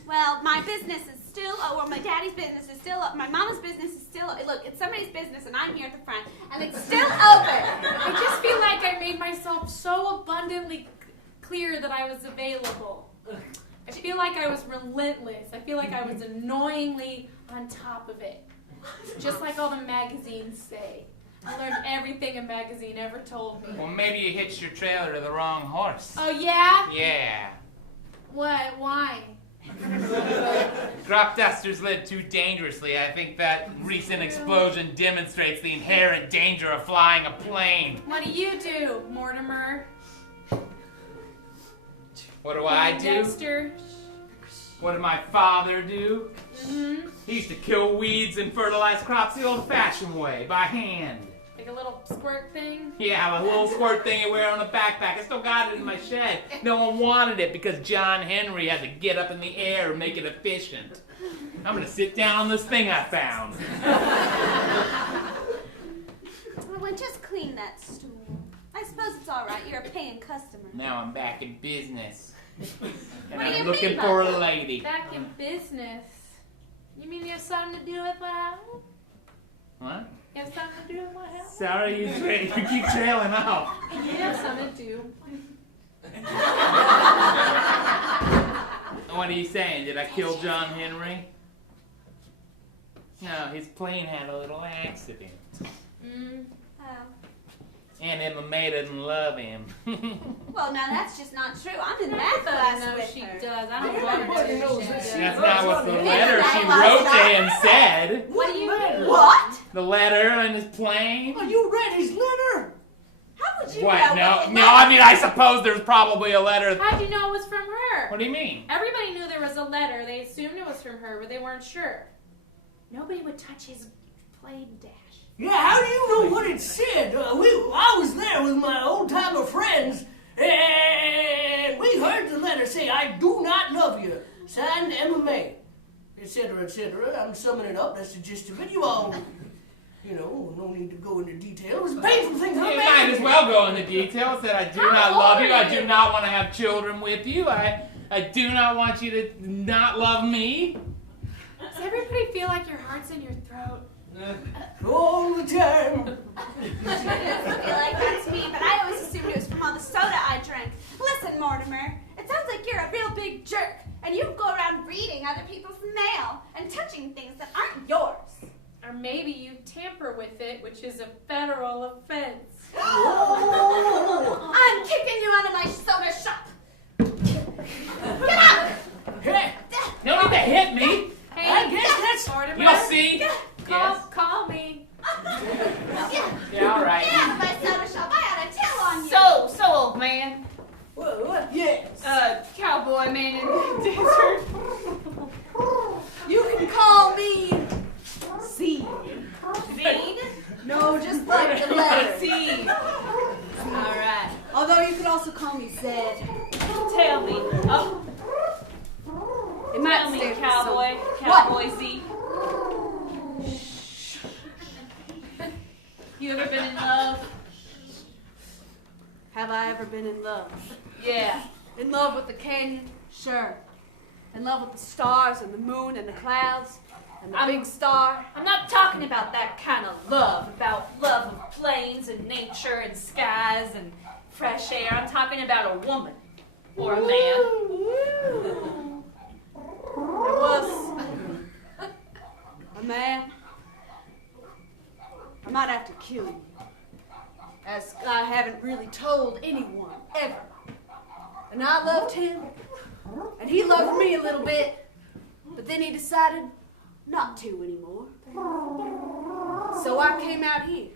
Well, my business is still, well, my daddy's business is still up. My mama's business is still, look, it's somebody's business and I'm here at the front and it's still open. I just feel like I made myself so abundantly clear that I was available. I feel like I was relentless. I feel like I was annoyingly on top of it. Just like all the magazines say. I learned everything a magazine ever told me. Well, maybe you hitched your trailer to the wrong horse. Oh, yeah? Yeah. What? Why? Crop dusters live too dangerously. I think that recent explosion demonstrates the inherent danger of flying a plane. What do, Mortimer? What do I do? Dexter? What did my father do? Mm-hmm. He used to kill weeds and fertilize crops the old-fashioned way, by hand. Like a little squirt thing? Yeah, the little squirt thing you wear on the backpack. I still got it in my shed. No one wanted it because John Henry had to get up in the air and make it efficient. I'm gonna sit down on this thing I found. Well, just clean that stool. I suppose it's all right. You're a paying customer. Now I'm back in business. And What do you I'm looking mean by for a that? lady. Back in business. You mean you have something to do with my house? What? You have something to do with my house? Sorry, you keep trailing off. You have something to do. What are you saying? Did I kill John Henry? No, his plane had a little accident. Mm. And MMA doesn't love him. Well, now that's just not true. I'm in math I class know with she her. does. I don't Everybody want her knows to. this. That's not what the letter she That wrote was to him not- said. What do you Letter. What? The letter on his plane. Oh, you read his letter? How would you What? know? No, what no. I mean, I suppose there's probably a letter. How'd you know it was from her? What do you mean? Everybody knew there was a letter. They assumed it was from her, but they weren't sure. Nobody would touch his plane dash. Yeah, how do you know what it said? I was there with my old-timer friends, and we heard the letter say, "I do not love you," signed MMA, etc., etc. I'm summing it up. That's the gist of it. You all, no need to go into detail. It was painful things. You might as well go into details that I do not love you. I do not want to have children with you. I do not want you to not love me. Does everybody feel like your heart's in your throat? All the time. It doesn't feel like that's me, but I always assumed it was from all the soda I drank. Listen, Mortimer, it sounds like you're a real big jerk, and you go around reading other people's mail and touching things that aren't yours. Or maybe you tamper with it, which is a federal offense. I'm kicking you out of my soda shop. Get out! Hey, no need to hit me. Hey, I guess that's... Mortimer, You'll see. call me. Yeah, all right. Get out of my soda shop. I ought to tell on you. So old man. What? Yes. Cowboy man in the desert. You can call me Seed. Seed? No, just like the letter. Seed. Alright. Although you could also call me Zed. Tell me. Oh, It might tell me, stand for cowboy. something. Cowboy Z. You ever been in love? Have I ever been in love? Yeah. In love with the canyon? Sure. In love with the stars and the moon and the clouds and the big star? I'm not talking about that kind of love, about love of plains and nature and skies and fresh air. I'm talking about a woman or a man. It was a man. I might have to kill you, as I haven't really told anyone ever. And I loved him, and he loved me a little bit, but then he decided not to anymore. So I came out here.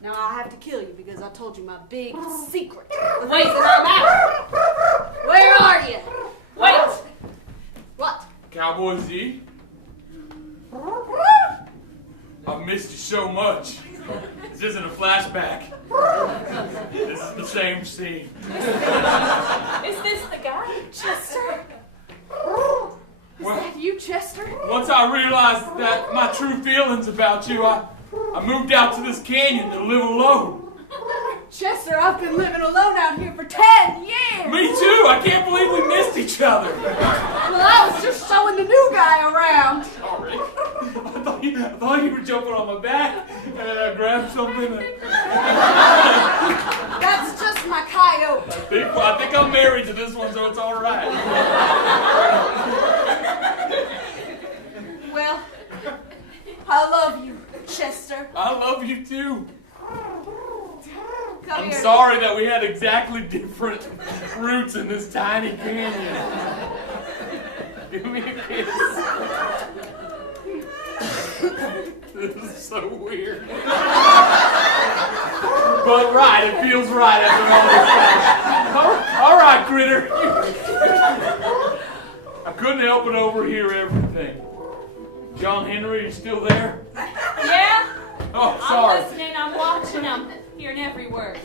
Now I have to kill you because I told you my big secret. Wait, I'm out. Where are you? Wait. What? Cowboy Z, I've missed you so much. This isn't a flashback. This is the same scene. Is this the guy? Chester? Is Well, that you, Chester? once I realized that my true feelings about you, I moved out to this canyon to live alone. Chester, I've been living alone out here for 10 years. Me too. I can't believe we missed each other. Well, I was just showing the new guy around. Sorry. I thought you were jumping on my back, and then I grabbed something. That's just my coyote. I think I'm married to this one, so it's all right. Well, I love you, Chester. I love you too. Come I'm here. sorry that we had exactly different routes in this tiny canyon. Give me a kiss. This is so weird. But right, it feels right after all this time. All right, critter. I couldn't help but overhear everything. John Henry, you still there? Yeah? Oh, I'm sorry. listening, I'm watching, I'm hearing every word.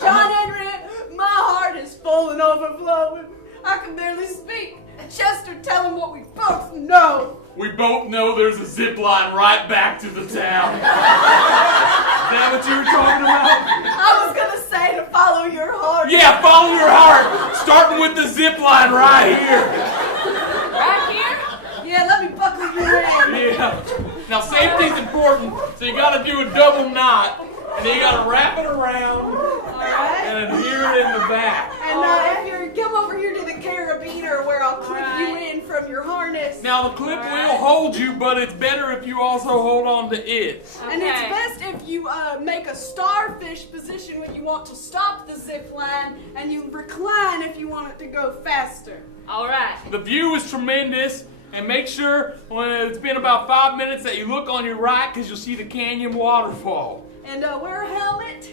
John Henry, my heart is full and overflowing. I can barely speak. Chester, tell him what we both know. We both know there's a zip line right back to the town. Is that what you were talking about? I was gonna say to follow your heart. Yeah, follow your heart. Starting with the zip line right here. Right here? Yeah, let me buckle you in. Yeah. Now safety's important, so you gotta do a double knot, and then you gotta wrap it around, Alright? and adhere it in the back. And if you come over here to the carabiner where I'll clip you in from your harness. Now the clip will hold you, but it's better if you also hold on to it. And it's Okay. best if if you make a starfish position when you want to stop the zip line, and you recline if you want it to go faster. All right. The view is tremendous, and make sure when it's been about 5 minutes that you look on your right because you'll see the canyon waterfall. And wear a helmet.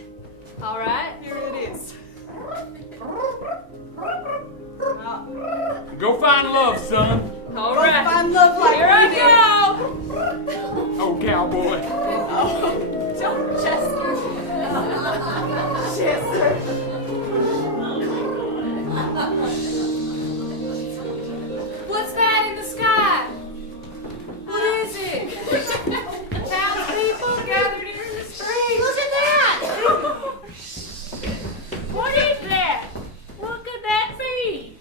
All right. Here it is. Go find love, son. All Go right. find love like Here we I did. go. Oh, cowboy. Don't Chester. Chester. What's that in the sky? What is it? Townspeople gathered here in the street. Look at that! What is that? What could that be?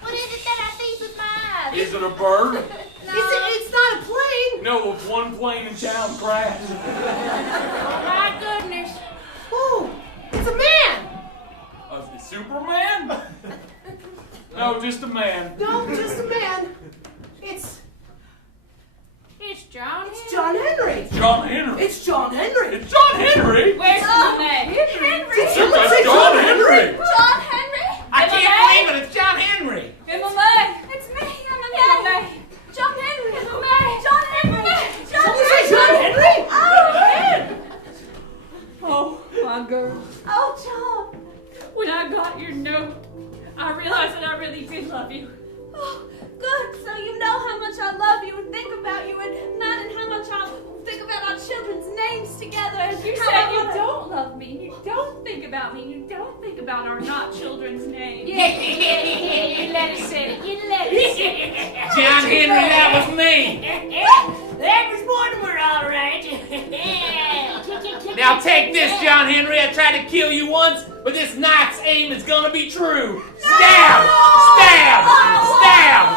What is it that I see with my eyes? Is it a bird? It's not a plane. No, it's one plane in town crashed. Oh my goodness. Oh, it's a man. Superman? No, just a man. No, just a man. It's John. John Henry. John Henry. It's John Henry. It's John Henry? Where's the man? Did someone That's say John Henry. John Henry? I can't believe it. It's John Henry. MMA. It's me, MMA. John Henry. MMA. John Henry. John Someone say John Henry? Oh, my girl. Oh, John. When I got your note, I realized that I really did love you. Oh, good. So you know how much I love you and think about you, and not in how much I think about our children's names together. And You how said I you wanna- don't love me, and you don't think about me, and you don't think about our not children's names. Yeah, you let us say it. You let us say it. John Henry, that was me. That was Mortimer, all right. Now take this, John Henry. I tried to kill you once, but this knife's aim is gonna be true. Stab! Stab! Stab!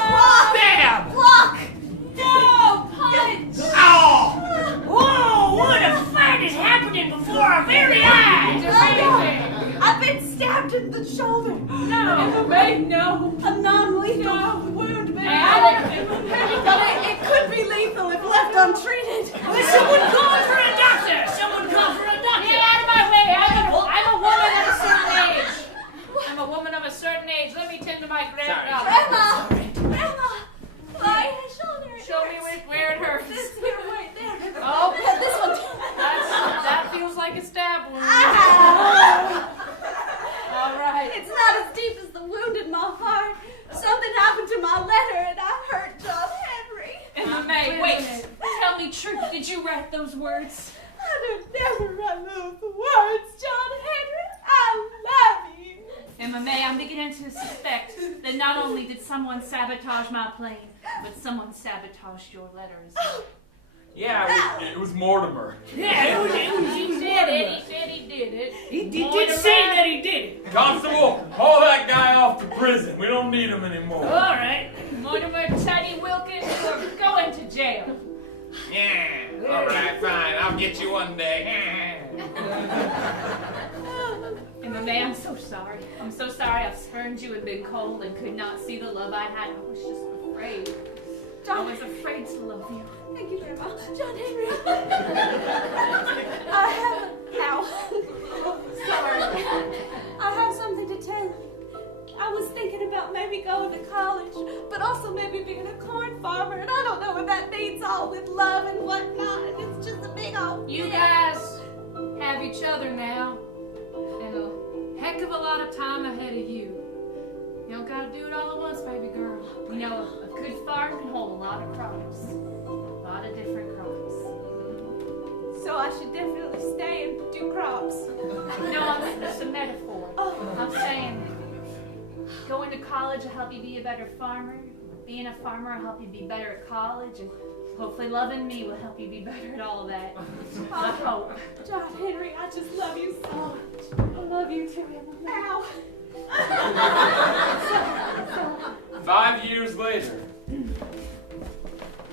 Stab! Block! No! Punch! Oh! Whoa, what a fight is happening before our very eyes. I've been stabbed in the shoulder. No, babe, no. A non-lethal wound, baby. Hey, It could be lethal if left untreated. Well, someone call for a doctor. Someone call for a doctor. Get out of my way. I'm a woman of a certain age. I'm a woman of a certain age. Let me tend to my granddaughter. Grandma! My shoulder. Show me where it hurts. This here, right there. Oh, This one. that feels like a stab wound. Ah! All right. It's not as deep as the wound in my heart. Something happened to my letter and I hurt John Henry. May, wait. Tell me truth. Did you write those words? I would never write those words, John Henry. I love you. MMA, I'm beginning to suspect that not only did someone sabotage my plane, but someone sabotaged your letter as well. Yeah, it was Mortimer. Yeah, it was He did it. He said he did it. He did say that he did it. Constable, haul that guy off to prison. We don't need him anymore. All right. Mortimer Teddy Wilkins, you are going to jail. Yeah. All right, fine. I'll get you one day. MMA, I'm so sorry. I'm so sorry I've spurned you and been cold and could not see the love I had. I was just afraid. I was afraid to love you. Thank you, Grandma. John Henry. I have something to tell you. I was thinking about maybe going to college, but also maybe being a corn farmer, and I don't know what that means all with love and whatnot, and it's just a big old You thing. guys have each other now, and a heck of a lot of time ahead of you. You don't gotta do it all at once, baby girl. You know, a good farm can hold a lot of crops. A lot of different crops. So I should definitely stay and do crops. No, it's a metaphor. Oh. I'm saying going to college will help you be a better farmer. Being a farmer will help you be better at college. And hopefully loving me will help you be better at all of that. I hope. John Henry, I just love you so much. I love you too, Emma. Ow. 5 years later,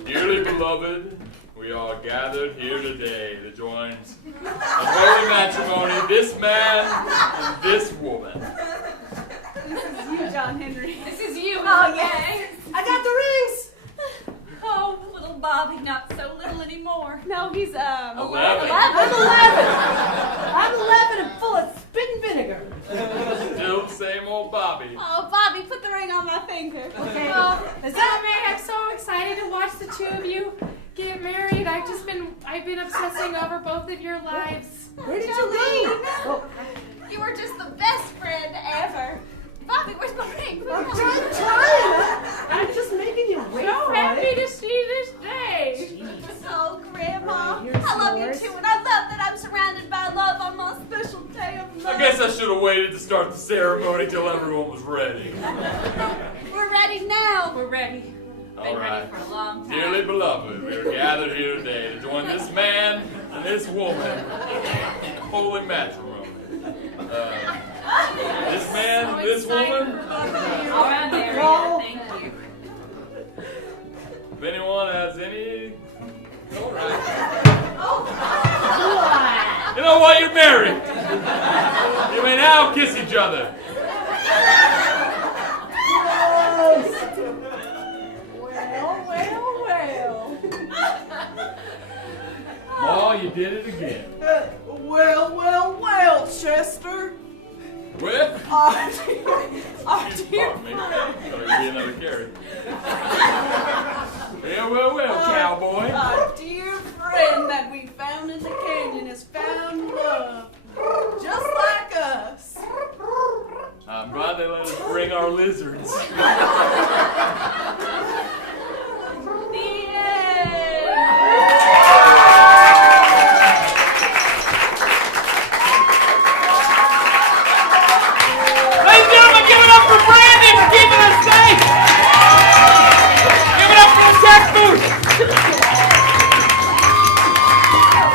dearly beloved, we are gathered here today to join in holy matrimony this man and this woman. This is you, John Henry. This is you. Oh, yes. I got the rings. Oh, little Bobby, not so little anymore. No, he's 11. 11. I'm 11 and full of spitting vinegar. Still the same old Bobby. Oh, Bobby, put the ring on my finger. Okay. Is that May, I'm so excited to watch the two of you get married. I've been obsessing over both of your lives. where did you leave? Oh, You were just the best friend ever. Bobby, where's my ring? I'm trying. I'm just making you wait So for happy it. to see this day. Oh, Grandma, Here's I love yours. you too, and I love that I'm surrounded by love on my special day of love. I guess I should have waited to start the ceremony till everyone was ready. We're ready now. We're ready. All Been right. ready for a long time. Dearly beloved, we are gathered here today to join this man and this woman in holy matrimony. This man and this woman, All right, there. Thank you. if anyone has any... All right. You know what? You're married. You may now kiss each other. Ma, you did it again. Well, Chester. With? Our Excuse dear me. Thought it would be another carrot. Well, cowboy. Our dear friend that we found in the canyon has found love, just like us. I'm glad they let us bring our lizards.